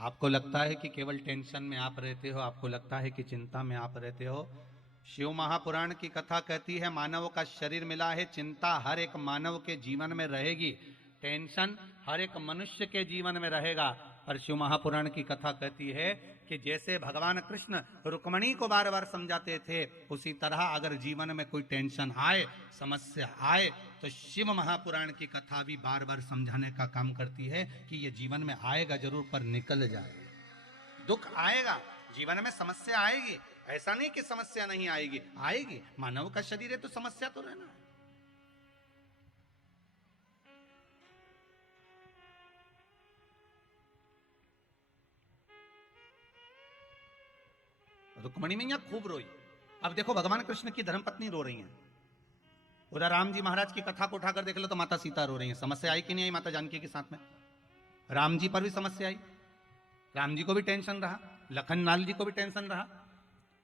आपको लगता है कि केवल टेंशन में आप रहते हो, आपको लगता है कि चिंता में आप रहते हो। शिव महापुराण की कथा कहती है मानव का शरीर मिला है, चिंता हर एक मानव के जीवन में रहेगी, टेंशन हर एक मनुष्य के जीवन में रहेगा। और शिव महापुराण की कथा कहती है कि जैसे भगवान कृष्ण रुक्मणी को बार बार समझाते थे, उसी तरह अगर जीवन में कोई टेंशन आए, समस्या आए, तो शिव महापुराण की कथा भी बार बार समझाने का काम करती है कि ये जीवन में आएगा जरूर, पर निकल जाए। दुख आएगा, जीवन में समस्या आएगी, ऐसा नहीं कि समस्या नहीं आएगी, आएगी। मानव का शरीर है तो समस्या तो रहना है। रुक्मणी मैया खूब रोई। अब देखो भगवान कृष्ण की धर्मपत्नी रो रही हैं, उधर राम जी महाराज की कथा को उठाकर देख लो तो माता सीता रो रही हैं। समस्या आई कि नहीं आई माता जानकी के साथ में? राम जी पर भी समस्या आई, राम जी को भी टेंशन रहा, लखन लाल जी को भी टेंशन रहा,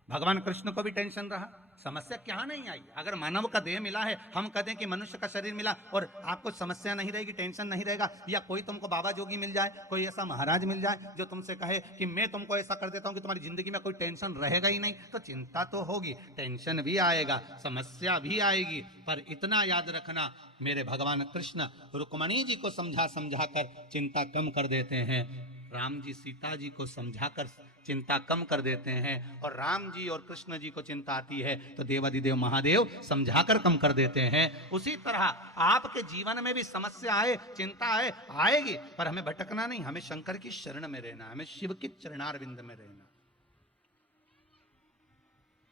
भगवान कृष्ण को भी टेंशन रहा। समस्या क्या नहीं आई? अगर मानव का देह मिला है, हम कहते हैं कि मनुष्य का शरीर मिला और आपको समस्या नहीं रहेगी, टेंशन नहीं रहेगा, या कोई तुमको बाबा जोगी मिल जाए, कोई ऐसा महाराज मिल जाए जो तुमसे कहे कि मैं तुमको ऐसा कर देता हूं कि तुम्हारी जिंदगी में कोई टेंशन रहेगा ही नहीं, तो चिंता तो होगी, टेंशन भी आएगा, समस्या भी आएगी। पर इतना याद रखना, मेरे भगवान कृष्ण रुक्मणी जी को समझा समझा कर चिंता कम कर देते हैं, राम जी सीता जी को समझाकर चिंता कम कर देते हैं, और राम जी और कृष्ण जी को चिंता आती है तो देवादिदेव महादेव समझाकर कम कर देते हैं। उसी तरह आपके जीवन में भी समस्या आए, चिंता आए, आएगी, पर हमें भटकना नहीं, हमें शंकर की शरण में रहना, हमें शिव के चरणारविंद में रहना,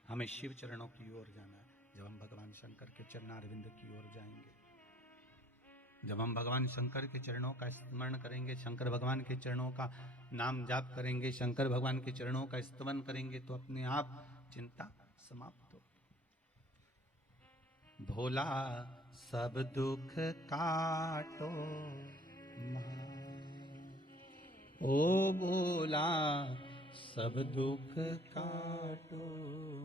हमें शिव चरणों की ओर जाना है। जब हम भगवान शंकर के चरणारविंद की ओर जाएंगे, जब हम भगवान शंकर के चरणों का स्मरण करेंगे, शंकर भगवान के चरणों का नाम जाप करेंगे, शंकर भगवान के चरणों का स्तवन करेंगे, तो अपने आप चिंता समाप्त हो। भोला सब दुख काटो ओ भोला सब दुख काटो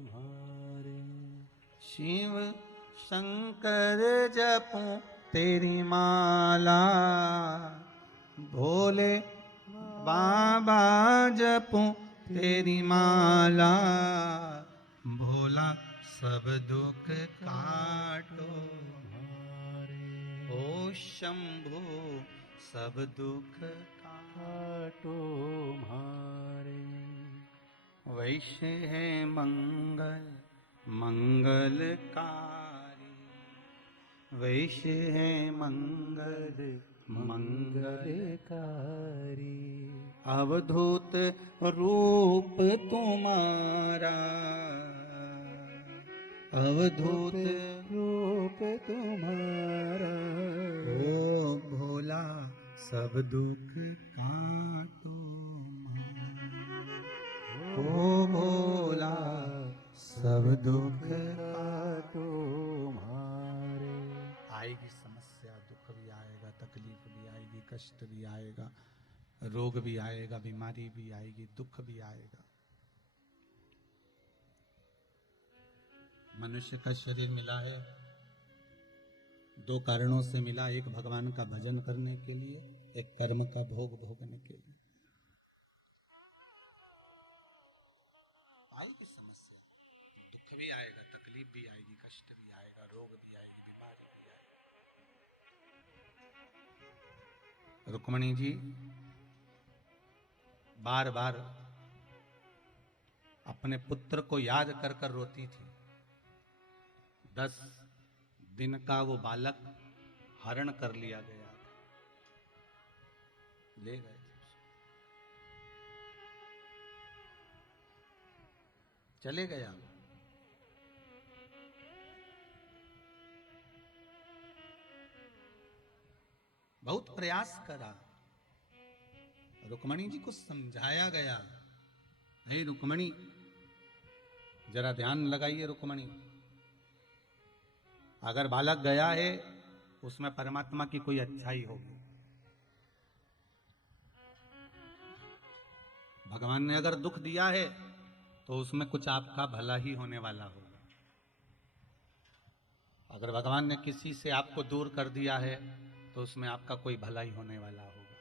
मारे, शिव शंकर जपो तेरी माला, भोले बाबा जपो तेरी माला, भोला सब दुख काटो मारे, ओ शंभु सब दुख काटो मारे। वैश्य है मंगल मंगलकारी, वैश्य है मंगल मंगलकारी, अवधूत रूप तुम्हारा, अवधूत रूप तुम्हारा, ओ भोला सब दुख काटो मारे, ओ भोला सब दुख काटो मारे। आएगी समस्या, दुख भी आएगा, तकलीफ भी आएगी, कष्ट भी आएगा, रोग भी आएगा, बीमारी भी आएगी, दुख भी आएगा। मनुष्य का शरीर मिला है दो कारणों से मिला, एक भगवान का भजन करने के लिए, एक कर्म का भोग भोगने के लिए। आएगी समस्या, दुख भी आएगा, तकलीफ भी आएगी, कष्ट भी आएगा, रोग भी आएगी, बीमारी भी आएगी। रुक्मणी जी बार बार अपने पुत्र को याद कर कर रोती थी। 10 दिन का वो बालक हरण कर लिया गया, ले गए थे, चले गया। बहुत प्रयास करा, रुक्मणी जी को समझाया गया, हे रुक्मणी जरा ध्यान लगाइए, रुक्मणी अगर बालक गया है उसमें परमात्मा की कोई अच्छाई होगी, भगवान ने अगर दुख दिया है तो उसमें कुछ आपका भला ही होने वाला होगा। अगर भगवान ने किसी से आपको दूर कर दिया है तो उसमें आपका कोई भला ही होने वाला होगा।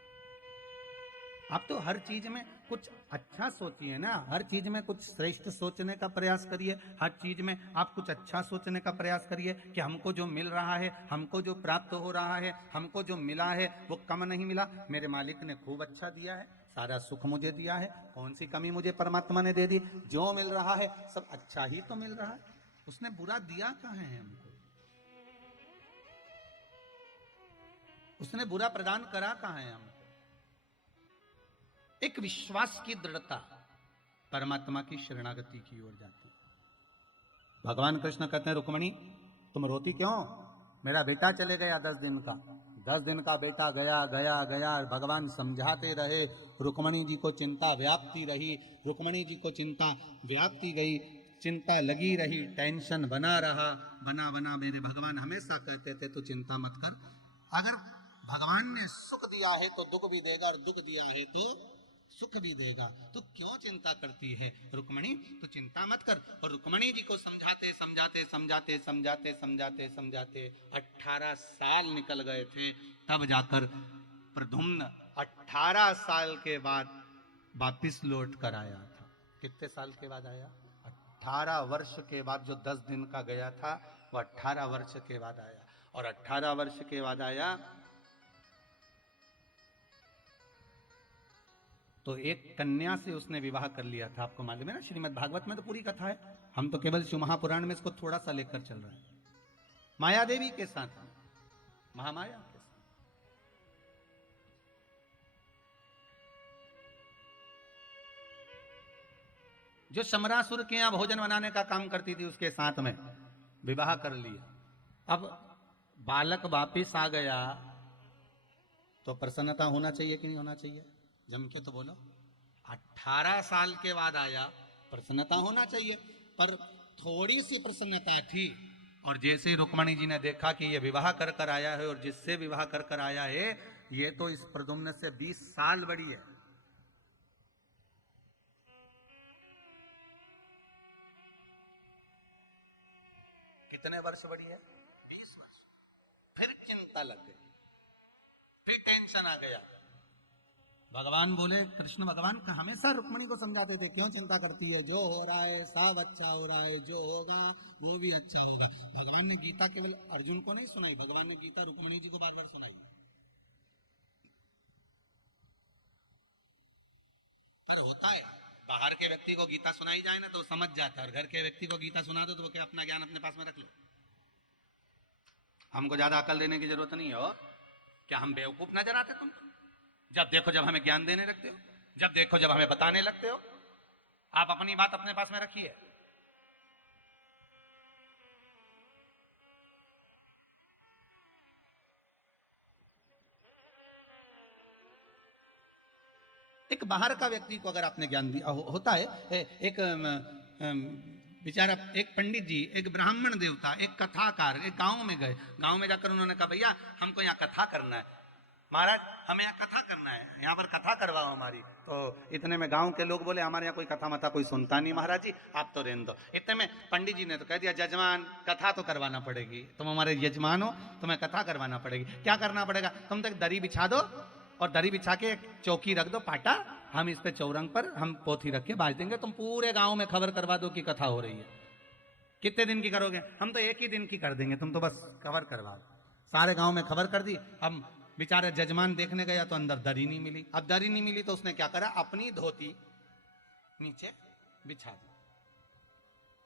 आप तो हर चीज में कुछ अच्छा सोचिए ना, हर चीज में कुछ श्रेष्ठ सोचने का प्रयास करिए, हर चीज में आप कुछ अच्छा सोचने का प्रयास करिए कि हमको जो मिल रहा है, हमको जो प्राप्त हो रहा है, हमको जो मिला है वो कम नहीं मिला, मेरे मालिक ने खूब अच्छा दिया है, सारा सुख मुझे दिया है, कौन सी कमी मुझे परमात्मा ने दे दी, जो मिल रहा है सब अच्छा ही तो मिल रहा है, उसने बुरा दिया कहाँ है हमको, उसने बुरा प्रदान करा कहाँ है हमको। एक विश्वास की दृढ़ता परमात्मा की शरणागति की ओर जाती। भगवान कृष्ण कहते हैं रुक्मणी तुम रोती क्यों, मेरा बेटा चले गया 10 दिन का, 10 दिन का बेटा गया गया गया, भगवान समझाते रहे, रुक्मणी जी को चिंता व्याप्ति रही, रुक्मणी जी को चिंता व्याप्ति गई, चिंता लगी रही, टेंशन बना रहा, बना बना मेरे भगवान हमेशा कहते थे तू चिंता मत कर, अगर भगवान ने सुख दिया है तो दुख भी देगा और दुख दिया है तो सुख भी देगा, तो क्यों चिंता करती है रुक्मणी, तो चिंता मत कर। और रुक्मणी जी को समझाते समझाते समझाते समझाते समझाते समझाते 18 साल निकल गए थे, तब जाकर प्रद्युम्न 18 साल के बाद वापिस लौट कर आया था। कितने साल के बाद आया, 18 वर्ष के बाद, जो 10 दिन का गया था वह 18 वर्ष के बाद आया, और 18 वर्ष के बाद आया तो एक कन्या से उसने विवाह कर लिया था। आपको मालूम है ना, श्रीमद् भागवत में तो पूरी कथा है, हम तो केवल शिव महापुराण में इसको थोड़ा सा लेकर चल रहे हैं। माया देवी के साथ, महामाया के साथ। जो शमरासुर के यहां भोजन बनाने का काम करती थी उसके साथ में विवाह कर लिया। अब बालक वापिस आ गया तो प्रसन्नता होना चाहिए कि नहीं होना चाहिए, जम के तो बोलो। 18 साल के बाद आया, प्रसन्नता होना चाहिए, पर थोड़ी सी प्रसन्नता थी। और जैसे रुक्मणी जी ने देखा कि ये विवाह कर कर आया है और जिससे विवाह कर कर आया है ये तो इस प्रद्युम्न से 20 साल बड़ी है, कितने वर्ष बड़ी है, 20 वर्ष। फिर चिंता लग गई, फिर टेंशन आ गया। भगवान बोले, कृष्ण भगवान का हमेशा रुक्मणी को समझाते थे, क्यों चिंता करती है, जो हो रहा है सब अच्छा हो रहा है, जो होगा वो भी अच्छा होगा। भगवान ने गीता केवल अर्जुन को नहीं सुनाई, भगवान ने गीता रुक्मणी जी को बार बार सुनाई। पर होता है, बाहर के व्यक्ति को गीता सुनाई जाए ना तो समझ जाता है, और घर के व्यक्ति को गीता सुना दो तो वो क्या अपना ज्ञान अपने पास में रख लो, हमको ज्यादा अकल देने की जरूरत नहीं है। और क्या हम बेवकूफ नजर आते तुमको? जब देखो जब हमें ज्ञान देने लगते हो, जब देखो जब हमें बताने लगते हो। आप अपनी बात अपने पास में रखिए। एक बाहर का व्यक्ति को अगर आपने ज्ञान दिया होता है, एक बेचारा एक पंडित जी, एक ब्राह्मण देवता, एक कथाकार एक गांव में गए, गांव में जाकर उन्होंने कहा भैया हमको यहाँ कथा करना है, महाराज हमें यहाँ कथा करना है, यहाँ पर कथा करवाओ हमारी। तो इतने में गांव के लोग बोले हमारे यहाँ कोई कथा मता कोई सुनता नहीं महाराज जी, आप तो रहने दो। इतने में पंडित जी ने तो कह दिया, जजमान कथा तो करवाना पड़ेगी, तुम हमारे यजमान हो, तुम्हें कथा करवाना पड़ेगी। क्या करना पड़ेगा, तुम तक दरी बिछा दो और दरी बिछा के एक चौकी रख दो पाटा, हम इस पे चौरंग पर हम पोथी रख के बाज देंगे, तुम पूरे गांव में खबर करवा दो कि कथा हो रही है। कितने दिन की करोगे, हम तो एक ही दिन की कर देंगे, तुम तो बस खबर करवाओ। सारे गांव में खबर कर दी। अब बेचारा जजमान देखने गया तो अंदर दरी नहीं मिली। अब दरी नहीं मिली तो उसने क्या करा, अपनी धोती नीचे बिछा दी,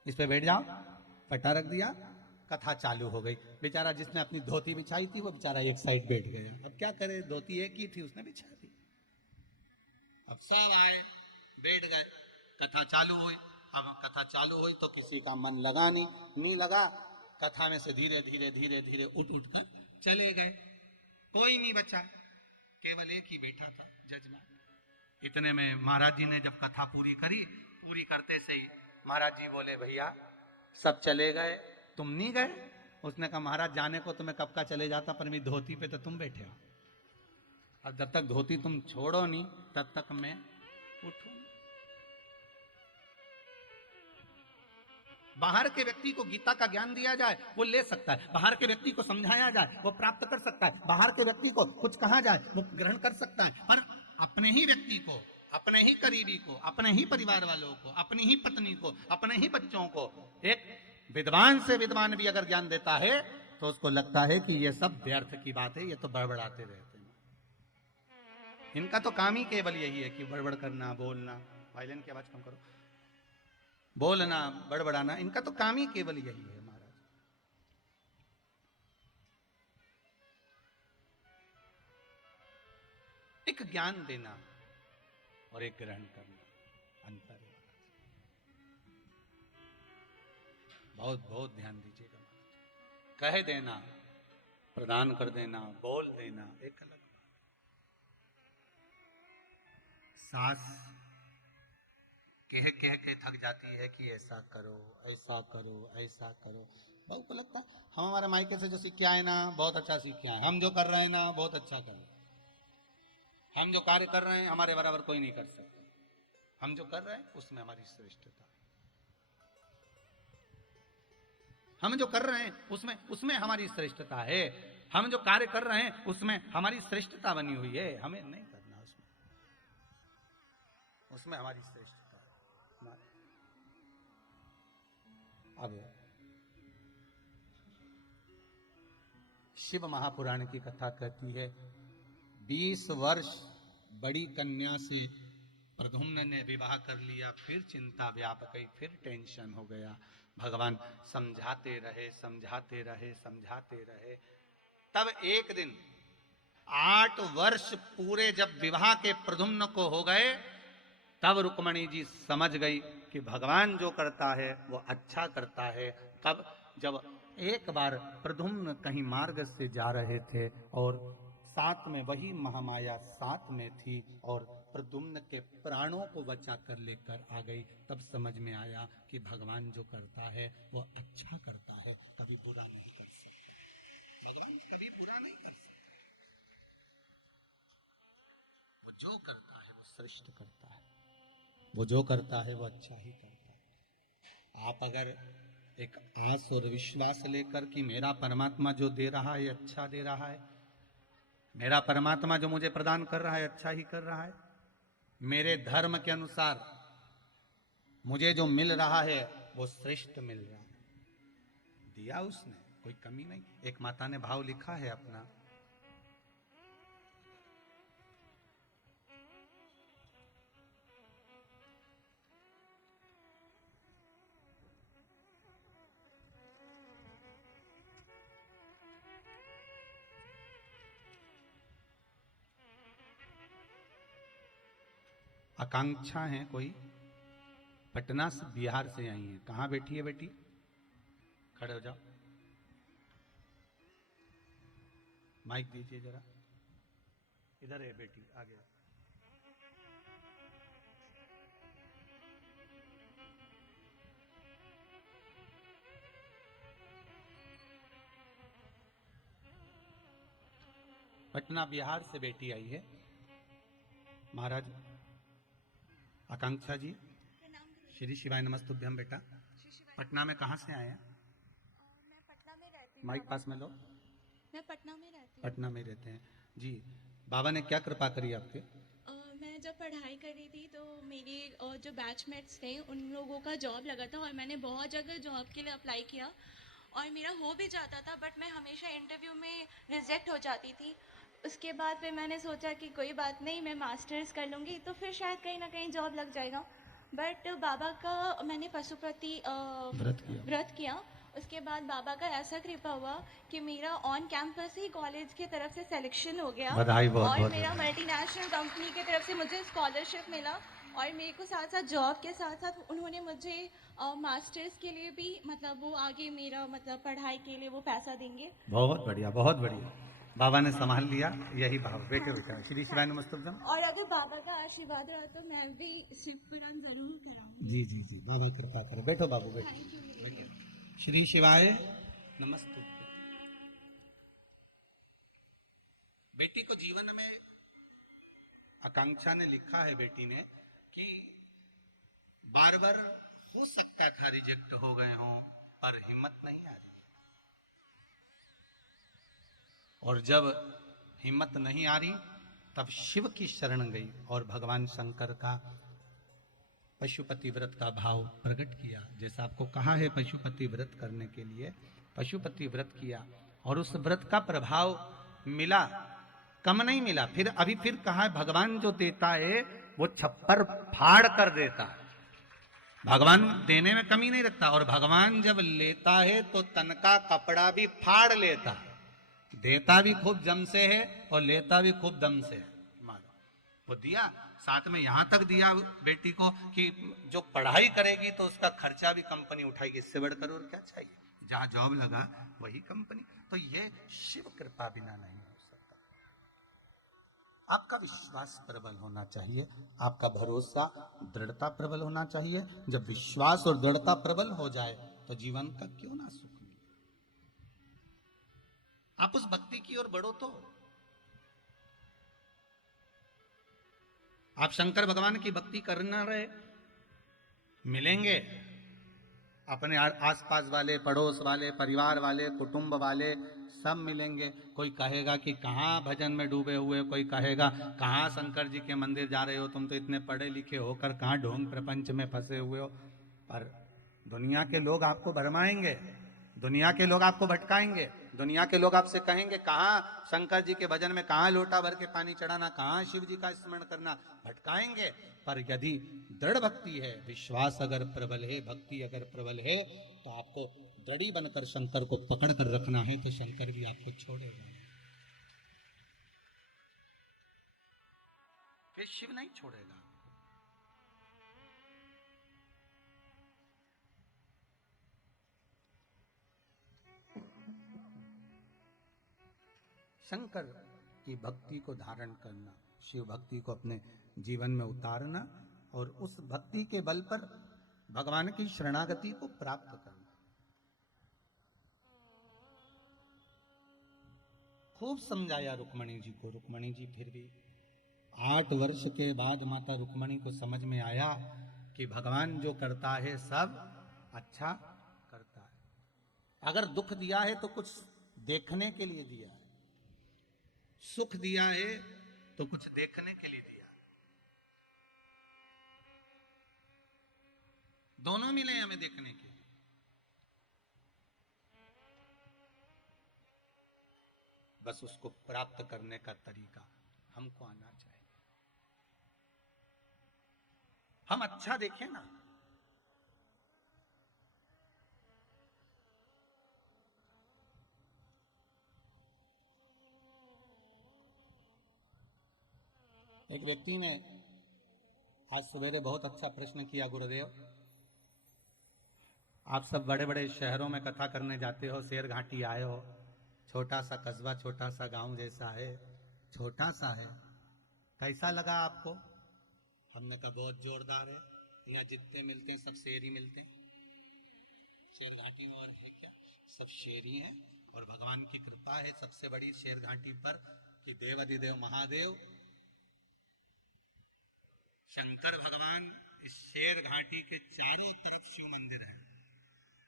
इस पे बैठ जाओ, पट्टा रख दिया, कथा चालू हो गई। बेचारा जिसने अपनी धोती बिछाई थी वो बेचारा एक साइड बैठ गया। अब क्या करे, धोती एक ही थी, उसने बिछा दी। अब सब आए, बैठ गए, कथा चालू हुई। अब कथा चालू हुई तो किसी का मन लगा नहीं लगा, कथा में से धीरे धीरे धीरे धीरे उठ कर चले गए। कोई नहीं बचा, केवल एक ही बैठा था, जजमान। इतने में महाराज जी ने जब कथा पूरी करी, पूरी करते से ही महाराज जी बोले, भैया सब चले गए, तुम नहीं गए? उसने कहा, महाराज जाने को तुम्हें कब का चले जाता, पर मेरी धोती पे तो तुम बैठे हो, अब जब तक धोती तुम छोड़ो नहीं तब तक मैं उठूं। बाहर के व्यक्ति को गीता का ज्ञान दिया जाए वो ले सकता है, बाहर के व्यक्ति को समझाया जाए वो प्राप्त कर सकता है, बाहर के व्यक्ति को कुछ कहा जाए वो ग्रहण कर सकता है, पर अपने ही व्यक्ति को, अपने ही करीबी को, अपने ही परिवार वालों को, अपनी ही पत्नी को, अपने ही बच्चों को एक विद्वान से विद्वान भी अगर ज्ञान देता है तो उसको लगता है कि ये सब व्यर्थ की बात है, ये तो बड़बड़ाते रहते हैं। इनका तो काम ही केवल यही है कि बड़बड़ करना, बोलना, वायलिन की आवाज कम करो, बोलना, बड़बड़ाना, इनका तो काम ही केवल यही है महाराज। एक ज्ञान देना और एक ग्रहण करना, अंतर है। बहुत बहुत ध्यान दीजिएगा महाराज। कह देना, प्रदान कर देना, बोल देना, एक अलग बात। सास कह कह के थक जाती है कि ऐसा करो, ऐसा करो, ऐसा करो। बहू को लगता है हम हमारे मायके से जो सीख के आए ना बहुत अच्छा सीख के आए, हम जो कर रहे हैं ना बहुत अच्छा कर रहे हैं, हम जो कार्य कर रहे हैं हमारे बराबर कोई नहीं कर सकता, हम जो कर रहे हैं उसमें हमारी श्रेष्ठता, हम जो कर रहे हैं उसमें उसमें हमारी श्रेष्ठता है, हम जो कार्य कर रहे हैं उसमें हमारी श्रेष्ठता बनी हुई है, हमें नहीं करना उसमें, उसमें हमारी श्रेष्ठता है। अब शिव महापुराण की कथा कहती है 20 वर्ष बड़ी कन्या से प्रद्युम्न ने विवाह कर लिया, फिर चिंता व्याप गई, फिर टेंशन हो गया। भगवान समझाते रहे, समझाते रहे, समझाते रहे। तब एक दिन 8 वर्ष पूरे जब विवाह के प्रद्युम्न को हो गए, तब रुक्मणी जी समझ गई कि भगवान जो करता है वो अच्छा करता है। तब जब एक बार प्रद्युम्न कहीं मार्ग से जा रहे थे और साथ में वही महामाया साथ में थी और प्रद्युम्न के प्राणों को बचा कर लेकर आ गई, तब समझ में आया कि भगवान जो करता है वो अच्छा करता है, कभी बुरा नहीं कर सकता। भगवान कभी बुरा नहीं कर सकता, वो जो करता है वो श्रेष्ठ करता है, वो जो करता है वो अच्छा ही करता है। आप अगर एक आस और विश्वास लेकर कि मेरा परमात्मा जो दे रहा है अच्छा दे रहा है, मेरा परमात्मा जो मुझे प्रदान कर रहा है अच्छा ही कर रहा है, मेरे धर्म के अनुसार मुझे जो मिल रहा है वो श्रेष्ठ मिल रहा है, दिया उसने, कोई कमी नहीं। एक माता ने भाव लिखा है अपना, आकांक्षा है कोई, पटना से बिहार से आई है। कहां बैठी है बेटी? खड़े हो जाओ, माइक दीजिए जरा। इधर है बेटी, आगे। पटना बिहार से बेटी आई है। महाराज आकांक्षा जी, श्री शिवाय नमस्तुभ्यम। बेटा पटना में कहाँ से आए हैं? मैं पटना में रहती हूँ। माइक पास में लो। मैं पटना में रहती हूँ। पटना में रहते हैं जी। बाबा ने क्या कृपा करी आपके? मैं जब पढ़ाई कर रही थी तो मेरे जो बैचमेट्स थे उन लोगों का जॉब लगा था और मैंने बहुत जगह जॉब के लिए अप्लाई किया और मेरा हो भी जाता था, बट मैं हमेशा इंटरव्यू में रिजेक्ट हो जाती थी। उसके बाद फिर मैंने सोचा कि कोई बात नहीं, मैं मास्टर्स कर लूँगी तो फिर शायद कहीं ना कहीं जॉब लग जाएगा। बट बाबा का मैंने पशुपति व्रत किया। उसके बाद बाबा का ऐसा कृपा हुआ कि मेरा ऑन कैंपस ही कॉलेज की तरफ से सिलेक्शन हो गया बधाई बहुत और बहुत मेरा मल्टीनेशनल कंपनी की तरफ से मुझे स्कॉलरशिप मिला और मेरे को साथ साथ जॉब के साथ साथ उन्होंने मुझे मास्टर्स के लिए भी मतलब वो आगे मेरा मतलब पढ़ाई के लिए वो पैसा देंगे। बहुत बढ़िया, बहुत बढ़िया। बाबा ने संभाल लिया, यही भाव। बेटे बेटा श्री शिवाय नमस्तुभ्यम। और अगर बाबा का आशीर्वाद रहा तो मैं भी शिव पुराण जरूर कराऊंगी। जी जी जी, बाबा कृपा करो। बैठो बाबू, बैठो। श्री शिवाय नमस्तुभ्यम। बेटी को जीवन में आकांक्षा ने लिखा है, बेटी ने, कि बार बार हो सकता था रिजेक्ट हो गए हो पर हिम्मत नहीं आ रही, और जब हिम्मत नहीं आ रही तब शिव की शरण गई और भगवान शंकर का पशुपति व्रत का भाव प्रकट किया। जैसा आपको कहा है पशुपति व्रत करने के लिए, पशुपति व्रत किया और उस व्रत का प्रभाव मिला, कम नहीं मिला। फिर अभी फिर कहा है भगवान जो देता है वो छप्पर फाड़ कर देता है। भगवान देने में कमी नहीं रखता, और भगवान जब लेता है तो तन का कपड़ा भी फाड़ लेता है। देता भी खूब जम से है और लेता भी खूब दम से है। मानो वो दिया, साथ में यहां तक दिया बेटी को कि जो पढ़ाई करेगी तो उसका खर्चा भी कंपनी उठाएगी। इससे बढ़कर और क्या चाहिए? जहां जॉब लगा वही कंपनी। तो ये शिव कृपा बिना नहीं हो सकता। आपका विश्वास प्रबल होना चाहिए, आपका भरोसा दृढ़ता प्रबल होना चाहिए। जब विश्वास और दृढ़ता प्रबल हो जाए तो जीवन का क्यों ना सुख मिले। आप उस भक्ति की ओर बढ़ो। तो आप शंकर भगवान की भक्ति करना रहे, मिलेंगे अपने आसपास वाले, पड़ोस वाले, परिवार वाले, कुटुंब वाले सब मिलेंगे। कोई कहेगा कि कहाँ भजन में डूबे हुए, कोई कहेगा कहाँ शंकर जी के मंदिर जा रहे हो, तुम तो इतने पढ़े लिखे होकर कहाँ ढोंग प्रपंच में फंसे हुए हो। पर दुनिया के लोग आपको भरमाएंगे, दुनिया के लोग आपको भटकाएंगे, दुनिया के लोग आपसे कहेंगे कहाँ शंकर जी के भजन में, कहाँ लोटा भर के पानी चढ़ाना, कहाँ शिव जी का स्मरण करना, भटकाएंगे। पर यदि दृढ़ भक्ति है, विश्वास अगर प्रबल है, भक्ति अगर प्रबल है, तो आपको दृढ़ी बनकर शंकर को पकड़ कर रखना है, तो शंकर भी आपको छोड़ेगा, फिर शिव नहीं छोड़ेगा। शंकर की भक्ति को धारण करना, शिव भक्ति को अपने जीवन में उतारना और उस भक्ति के बल पर भगवान की शरणागति को प्राप्त करना। खूब समझाया रुक्मणी जी को। रुक्मणी जी फिर भी 8 वर्ष के बाद माता रुक्मणी को समझ में आया कि भगवान जो करता है सब अच्छा करता है। अगर दुख दिया है तो कुछ देखने के लिए दिया है, सुख दिया है तो कुछ देखने के लिए दिया। दोनों मिले हमें देखने के। बस उसको प्राप्त करने का तरीका हमको आना चाहिए। हम अच्छा देखें ना। एक व्यक्ति ने आज सवेरे बहुत अच्छा प्रश्न किया, गुरुदेव आप सब बड़े बड़े शहरों में कथा करने जाते हो, शेर घाटी आए हो, छोटा सा कस्बा, छोटा सा गांव जैसा है, छोटा सा है, कैसा लगा आपको? हमने कहा बहुत जोरदार है, यहाँ जितने मिलते हैं सब शेर ही मिलते हैं। शेर घाटी में और है क्या? सब शेर ही हैं। और भगवान की कृपा है सबसे बड़ी शेर घाटी पर कि देवाधिदेव महादेव शंकर भगवान इस शेर घाटी के चारों तरफ शिव मंदिर है।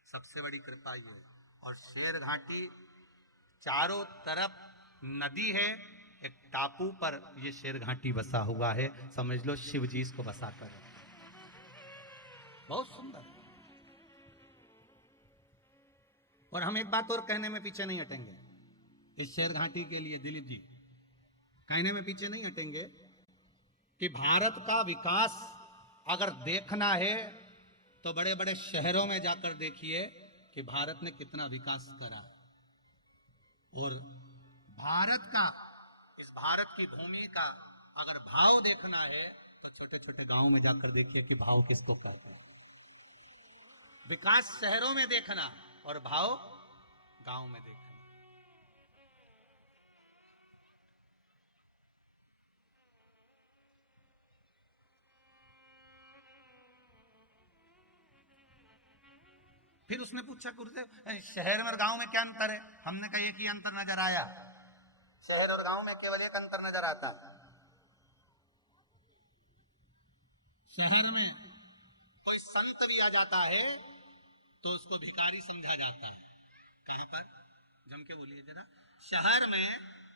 सबसे बड़ी कृपा ये है। और शेर घाटी चारों तरफ नदी है, एक टापू पर ये शेर घाटी बसा हुआ है। समझ लो शिव जी इसको बसा कर, बहुत सुंदर। और हम एक बात और कहने में पीछे नहीं हटेंगे इस शेर घाटी के लिए, दिलीप जी कहने में पीछे नहीं हटेंगे कि भारत का विकास अगर देखना है तो बड़े बड़े शहरों में जाकर देखिए कि भारत ने कितना विकास करा। और भारत का, इस भारत की भूमि का अगर भाव देखना है तो छोटे छोटे गांवों में जाकर देखिए कि भाव किसको कहते हैं। विकास शहरों में देखना और भाव गांव में देखना। फिर उसने पूछा गुरुदेव शहर और गांव में क्या अंतर है? हमने कहा एक ही अंतर नजर आया, शहर और गांव में केवल एक अंतर नजर आता है। शहर में कोई संत भी आ जाता है तो उसको भिखारी समझा जाता है। कहां पर? जम के बोलिए जरा। शहर में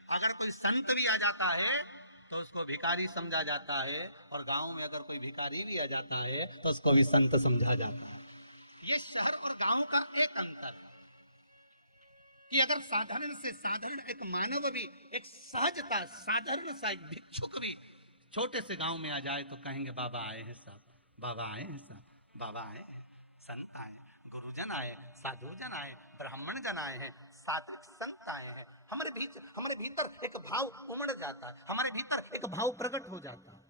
अगर कोई संत भी आ जाता है तो उसको भिखारी समझा जाता है, और गांव में अगर कोई भिखारी भी आ जाता है तो उसको भी संत समझा जाता है। ये शहर और गांव का एक अंतर है कि अगर साधारण से साधारण एक मानव भी, एक सहजता साधारण सा एक भिक्षुक भी छोटे से गांव में आ जाए तो कहेंगे बाबा आए हैं साहब, बाबा आए हैं साहब, बाबा आए हैं, संत आए, गुरुजन आए, साधु जन आए, ब्राह्मण जन आए हैं, सात्विक संत आए हैं। हमारे भीतर एक भाव उमड़ जाता है, हमारे भीतर एक भाव प्रकट हो जाता है।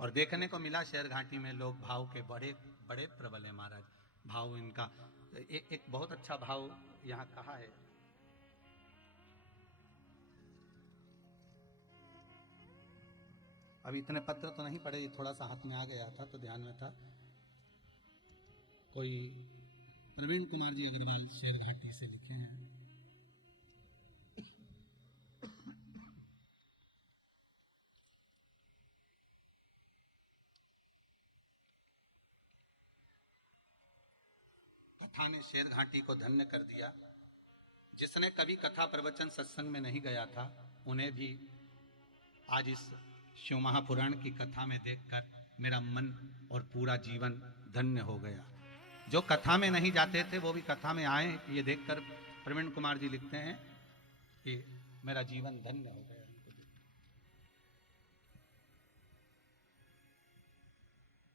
और देखने को मिला शेर घाटी में लोग भाव के बड़े बड़े प्रबल है महाराज। भाव इनका एक बहुत अच्छा भाव यहाँ कहा है। अभी इतने पत्र तो नहीं पढ़े, थोड़ा सा हाथ में आ गया था तो ध्यान में था। कोई प्रवीण कुमार जी अग्रवाल शेर घाटी से लिखे हैं। कथा ने शेर घाटी को धन्य कर दिया। जिसने कभी कथा प्रवचन सत्संग में नहीं गया था, उन्हें भी आज इस शिव महापुराण की कथा में देखकर मेरा मन और पूरा जीवन धन्य हो गया। जो कथा में नहीं जाते थे वो भी कथा में आए, ये देखकर प्रवीण कुमार जी लिखते हैं कि मेरा जीवन धन्य हो गया।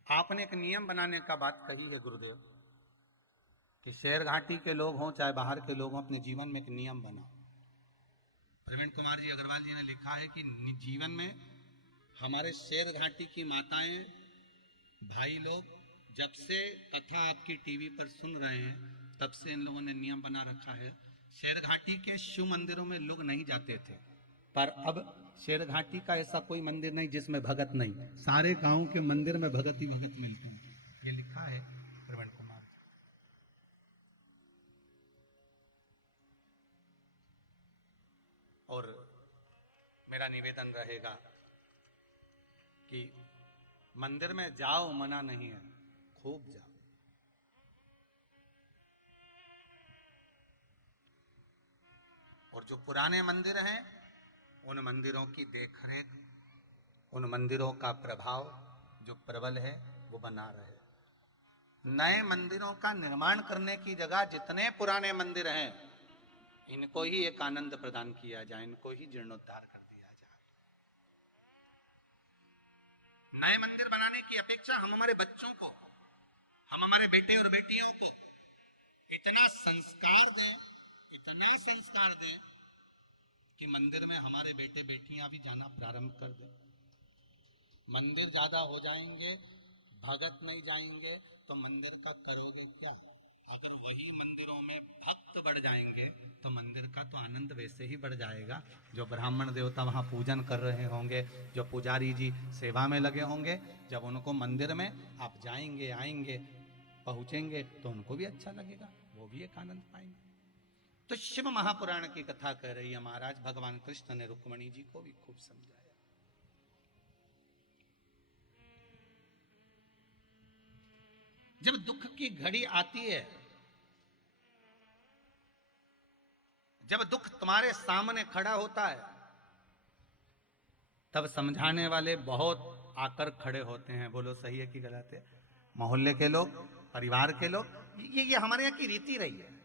आपने एक नियम बनाने का बात कही है गुरुदेव कि शेर घाटी के लोग हों चाहे बाहर के लोग हों, अपने जीवन में एक नियम बनाओ। प्रवीण कुमार जी अग्रवाल जी ने लिखा है कि जीवन में हमारे शेर घाटी की माताएं, भाई लोग जब से कथा आपकी टीवी पर सुन रहे हैं तब से इन लोगों ने नियम बना रखा है। शेर घाटी के शिव मंदिरों में लोग नहीं जाते थे, पर अब शेर घाटी का ऐसा कोई मंदिर नहीं जिसमें भगत नहीं, सारे गांव के मंदिर में भगत ही भगत मिलते हैं। ये लिखा है प्रवीण कुमार। और मेरा निवेदन रहेगा कि मंदिर में जाओ, मना नहीं है, खूब जाओ। और जो पुराने मंदिर हैं उन मंदिरों की देखरेख, उन मंदिरों का प्रभाव जो प्रबल है वो बना रहे। नए मंदिरों का निर्माण करने की जगह जितने पुराने मंदिर हैं इनको ही एक आनंद प्रदान किया जाए, इनको ही जीर्णोद्धार कर दिया जाए। नए मंदिर बनाने की अपेक्षा हम हमारे बच्चों को, हम हमारे बेटे और बेटियों को इतना संस्कार दें, इतना संस्कार दें कि मंदिर में हमारे बेटे बेटियां भी जाना प्रारंभ कर दें। मंदिर ज्यादा हो जाएंगे, भगत नहीं जाएंगे तो मंदिर का करोगे क्या? अगर वही मंदिरों में भक्त बढ़ जाएंगे तो मंदिर का तो आनंद वैसे ही बढ़ जाएगा। जो ब्राह्मण देवता वहां पूजन कर रहे होंगे, जो पुजारी जी सेवा में लगे होंगे, जब उनको मंदिर में आप जाएंगे, आएंगे, पहुंचेंगे तो उनको भी अच्छा लगेगा, वो भी एक आनंद पाएंगे। तो शिव महापुराण की कथा कह रही है महाराज, भगवान कृष्ण ने रुक्मणी जी को भी खूब समझाया। जब दुख की घड़ी आती है, जब दुख तुम्हारे सामने खड़ा होता है, तब समझाने वाले बहुत आकर खड़े होते हैं। बोलो सही है कि गलत है? मोहल्ले के लोग, परिवार के लोग, ये हमारे यहाँ की रीति रही है।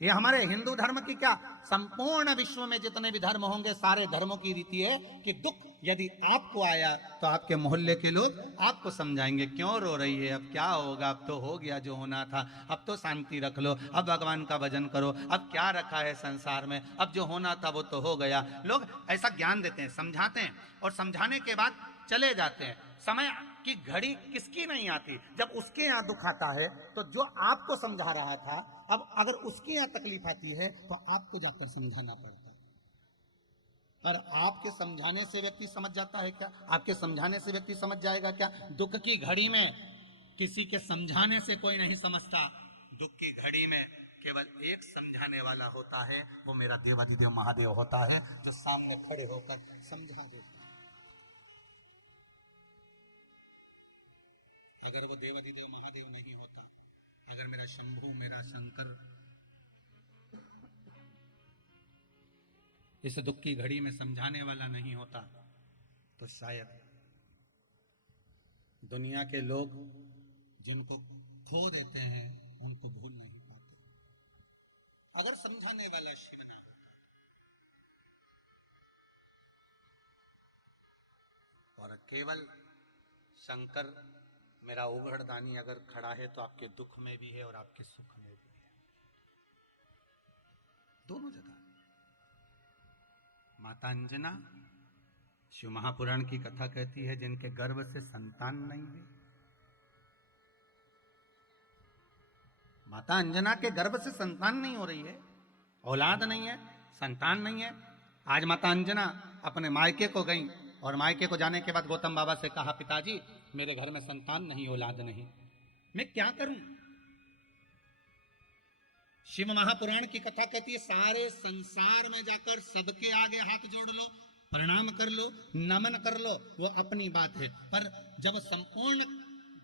ये हमारे हिंदू धर्म की क्या, संपूर्ण विश्व में जितने भी धर्म होंगे सारे धर्मों की रीति है कि दुख यदि आपको आया तो आपके मोहल्ले के लोग आपको समझाएंगे, क्यों रो रही है, अब क्या होगा, अब तो हो गया जो होना था, अब तो शांति रख लो, अब भगवान का भजन करो, अब क्या रखा है संसार में, अब जो होना था वो तो हो गया। लोग ऐसा ज्ञान देते हैं, समझाते हैं, और समझाने के बाद चले जाते हैं। समय की घड़ी किसकी नहीं आती? जब उसके यहाँ दुख आता है तो जो आपको समझा रहा था, अब अगर उसके यहाँ तकलीफ आती है तो आपको जाकर समझाना पड़ता है। पर आपके समझाने से व्यक्ति समझ जाता है क्या? आपके समझाने से व्यक्ति समझ जाएगा क्या? दुख की घड़ी में किसी के समझाने से कोई नहीं समझता। दुख की घड़ी में केवल एक समझाने वाला होता है, वो मेरा देवाधिदेव महादेव होता है, जो सामने खड़े होकर समझा देता है। अगर वो देवाधिदेव महादेव नहीं होता, अगर मेरा शंभू, मेरा शंकर इस दुख की घड़ी में समझाने वाला नहीं होता तो शायद दुनिया के लोग जिनको खो देते हैं उनको भूल नहीं पाते। अगर समझाने वाला शिव ना होता और केवल शंकर मेरा उघड़दानी अगर खड़ा है तो आपके दुख में भी है और आपके सुख में भी है, दोनों जगह। माता अंजना, शिव महापुराण की कथा कहती है जिनके गर्भ से संतान नहीं हुई, माता अंजना के गर्भ से संतान नहीं हो रही है, औलाद नहीं है, संतान नहीं है। आज माता अंजना अपने मायके को गई और मायके को जाने के बाद गौतम बाबा से कहा, पिताजी मेरे घर में संतान नहीं, औलाद नहीं, मैं क्या करूं? शिव महापुराण की कथा कहती है सारे संसार में जाकर सबके आगे हाथ जोड़ लो, प्रणाम कर लो, नमन कर लो, वो अपनी बात है। पर जब संपूर्ण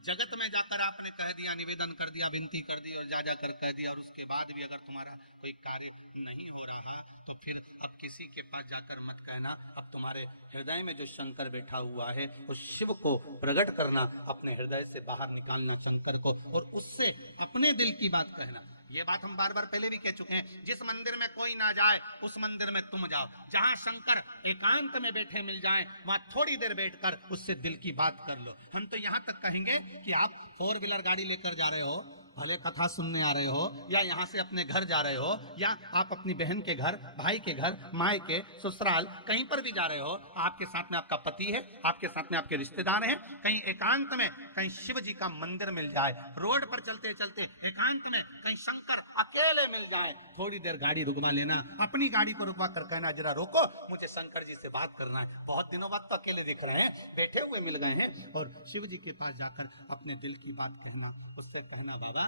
जगत में जाकर आपने कह दिया, निवेदन कर दिया, विनती कर दी और जा कर कह दिया और उसके बाद भी अगर तुम्हारा कोई कार्य नहीं हो रहा तो फिर अब किसी के पास जाकर मत कहना। अब तुम्हारे हृदय में जो शंकर बैठा हुआ है उस शिव को प्रकट करना, अपने हृदय से बाहर निकालना शंकर को और उससे अपने दिल की बात कहना। ये बात हम बार बार पहले भी कह चुके हैं, जिस मंदिर में कोई ना जाए उस मंदिर में तुम जाओ, जहां शंकर एकांत में बैठे मिल जाएं वहां थोड़ी देर बैठकर उससे दिल की बात कर लो। हम तो यहां तक कहेंगे कि आप 4 व्हीलर गाड़ी लेकर जा रहे हो, भले कथा सुनने आ रहे हो या यहाँ से अपने घर जा रहे हो या आप अपनी बहन के घर, भाई के घर, माए के ससुराल कहीं पर भी जा रहे हो, आपके साथ में आपका पति है, आपके साथ में आपके रिश्तेदार हैं, कहीं एकांत में कहीं शिव जी का मंदिर मिल जाए, रोड पर चलते चलते एकांत में कहीं शंकर अकेले मिल जाए, थोड़ी देर गाड़ी रुकवा लेना, अपनी गाड़ी को रुकवा कर कहना, जरा रोको, मुझे शंकर जी से बात करना है, बहुत दिनों बाद तो अकेले दिख रहे हैं, बैठे हुए मिल गए हैं। और शिव जी के पास जाकर अपने दिल की बात कहना, उससे कहना, बाबा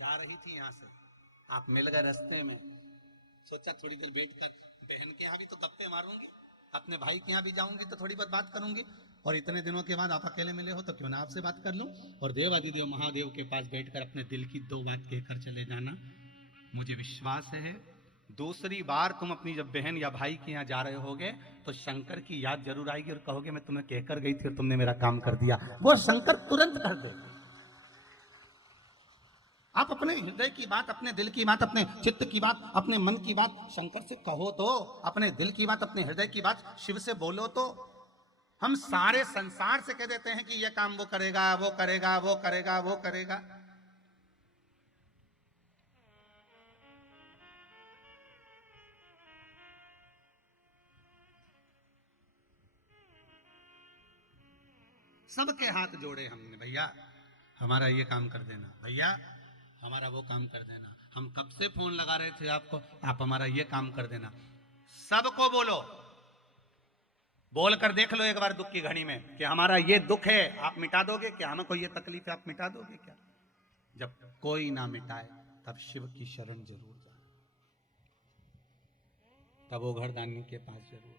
जा रही थी यहाँ से, आप मिल गए रास्ते में, सोचा थोड़ी देर बैठकर बहन के यहाँ भी तो गप्पे मारूंगी, अपने भाई के यहाँ भी जाऊंगी तो थोड़ी बहुत बात करूंगी, और इतने दिनों के बाद आप अकेले मिले हो तो क्यों ना आपसे बात कर लूं, और देवादिदेव महादेव के पास बैठकर अपने दिल की 2 बात कहकर चले जाना। मुझे विश्वास है दूसरी बार तुम अपनी जब बहन या भाई के यहाँ जा रहे होगे तो शंकर की याद जरूर आएगी और कहोगे मैं तुम्हें कहकर गई थी और तुमने मेरा काम कर दिया। वो शंकर तुरंत कर दे। आप अपने हृदय की बात, अपने दिल की बात, अपने चित्त की बात, अपने मन की बात शंकर से कहो तो, अपने दिल की बात, अपने हृदय की बात शिव से बोलो तो। हम सारे संसार से कह देते हैं कि यह काम वो करेगा, वो करेगा, वो करेगा, वो करेगा। सबके हाथ जोड़े हमने, भैया हमारा ये काम कर देना, भैया हमारा वो काम कर देना, हम कब से फोन लगा रहे थे आपको, आप हमारा ये काम कर देना। सबको बोलो, बोलकर देख लो एक बार दुख की घड़ी में कि हमारा ये दुख है आप मिटा दोगे क्या, हमें कोई ये तकलीफ है आप मिटा दोगे क्या। जब कोई ना मिटाए तब शिव की शरण जरूर जाए, तब वो घरदानी के पास जरूर जाए।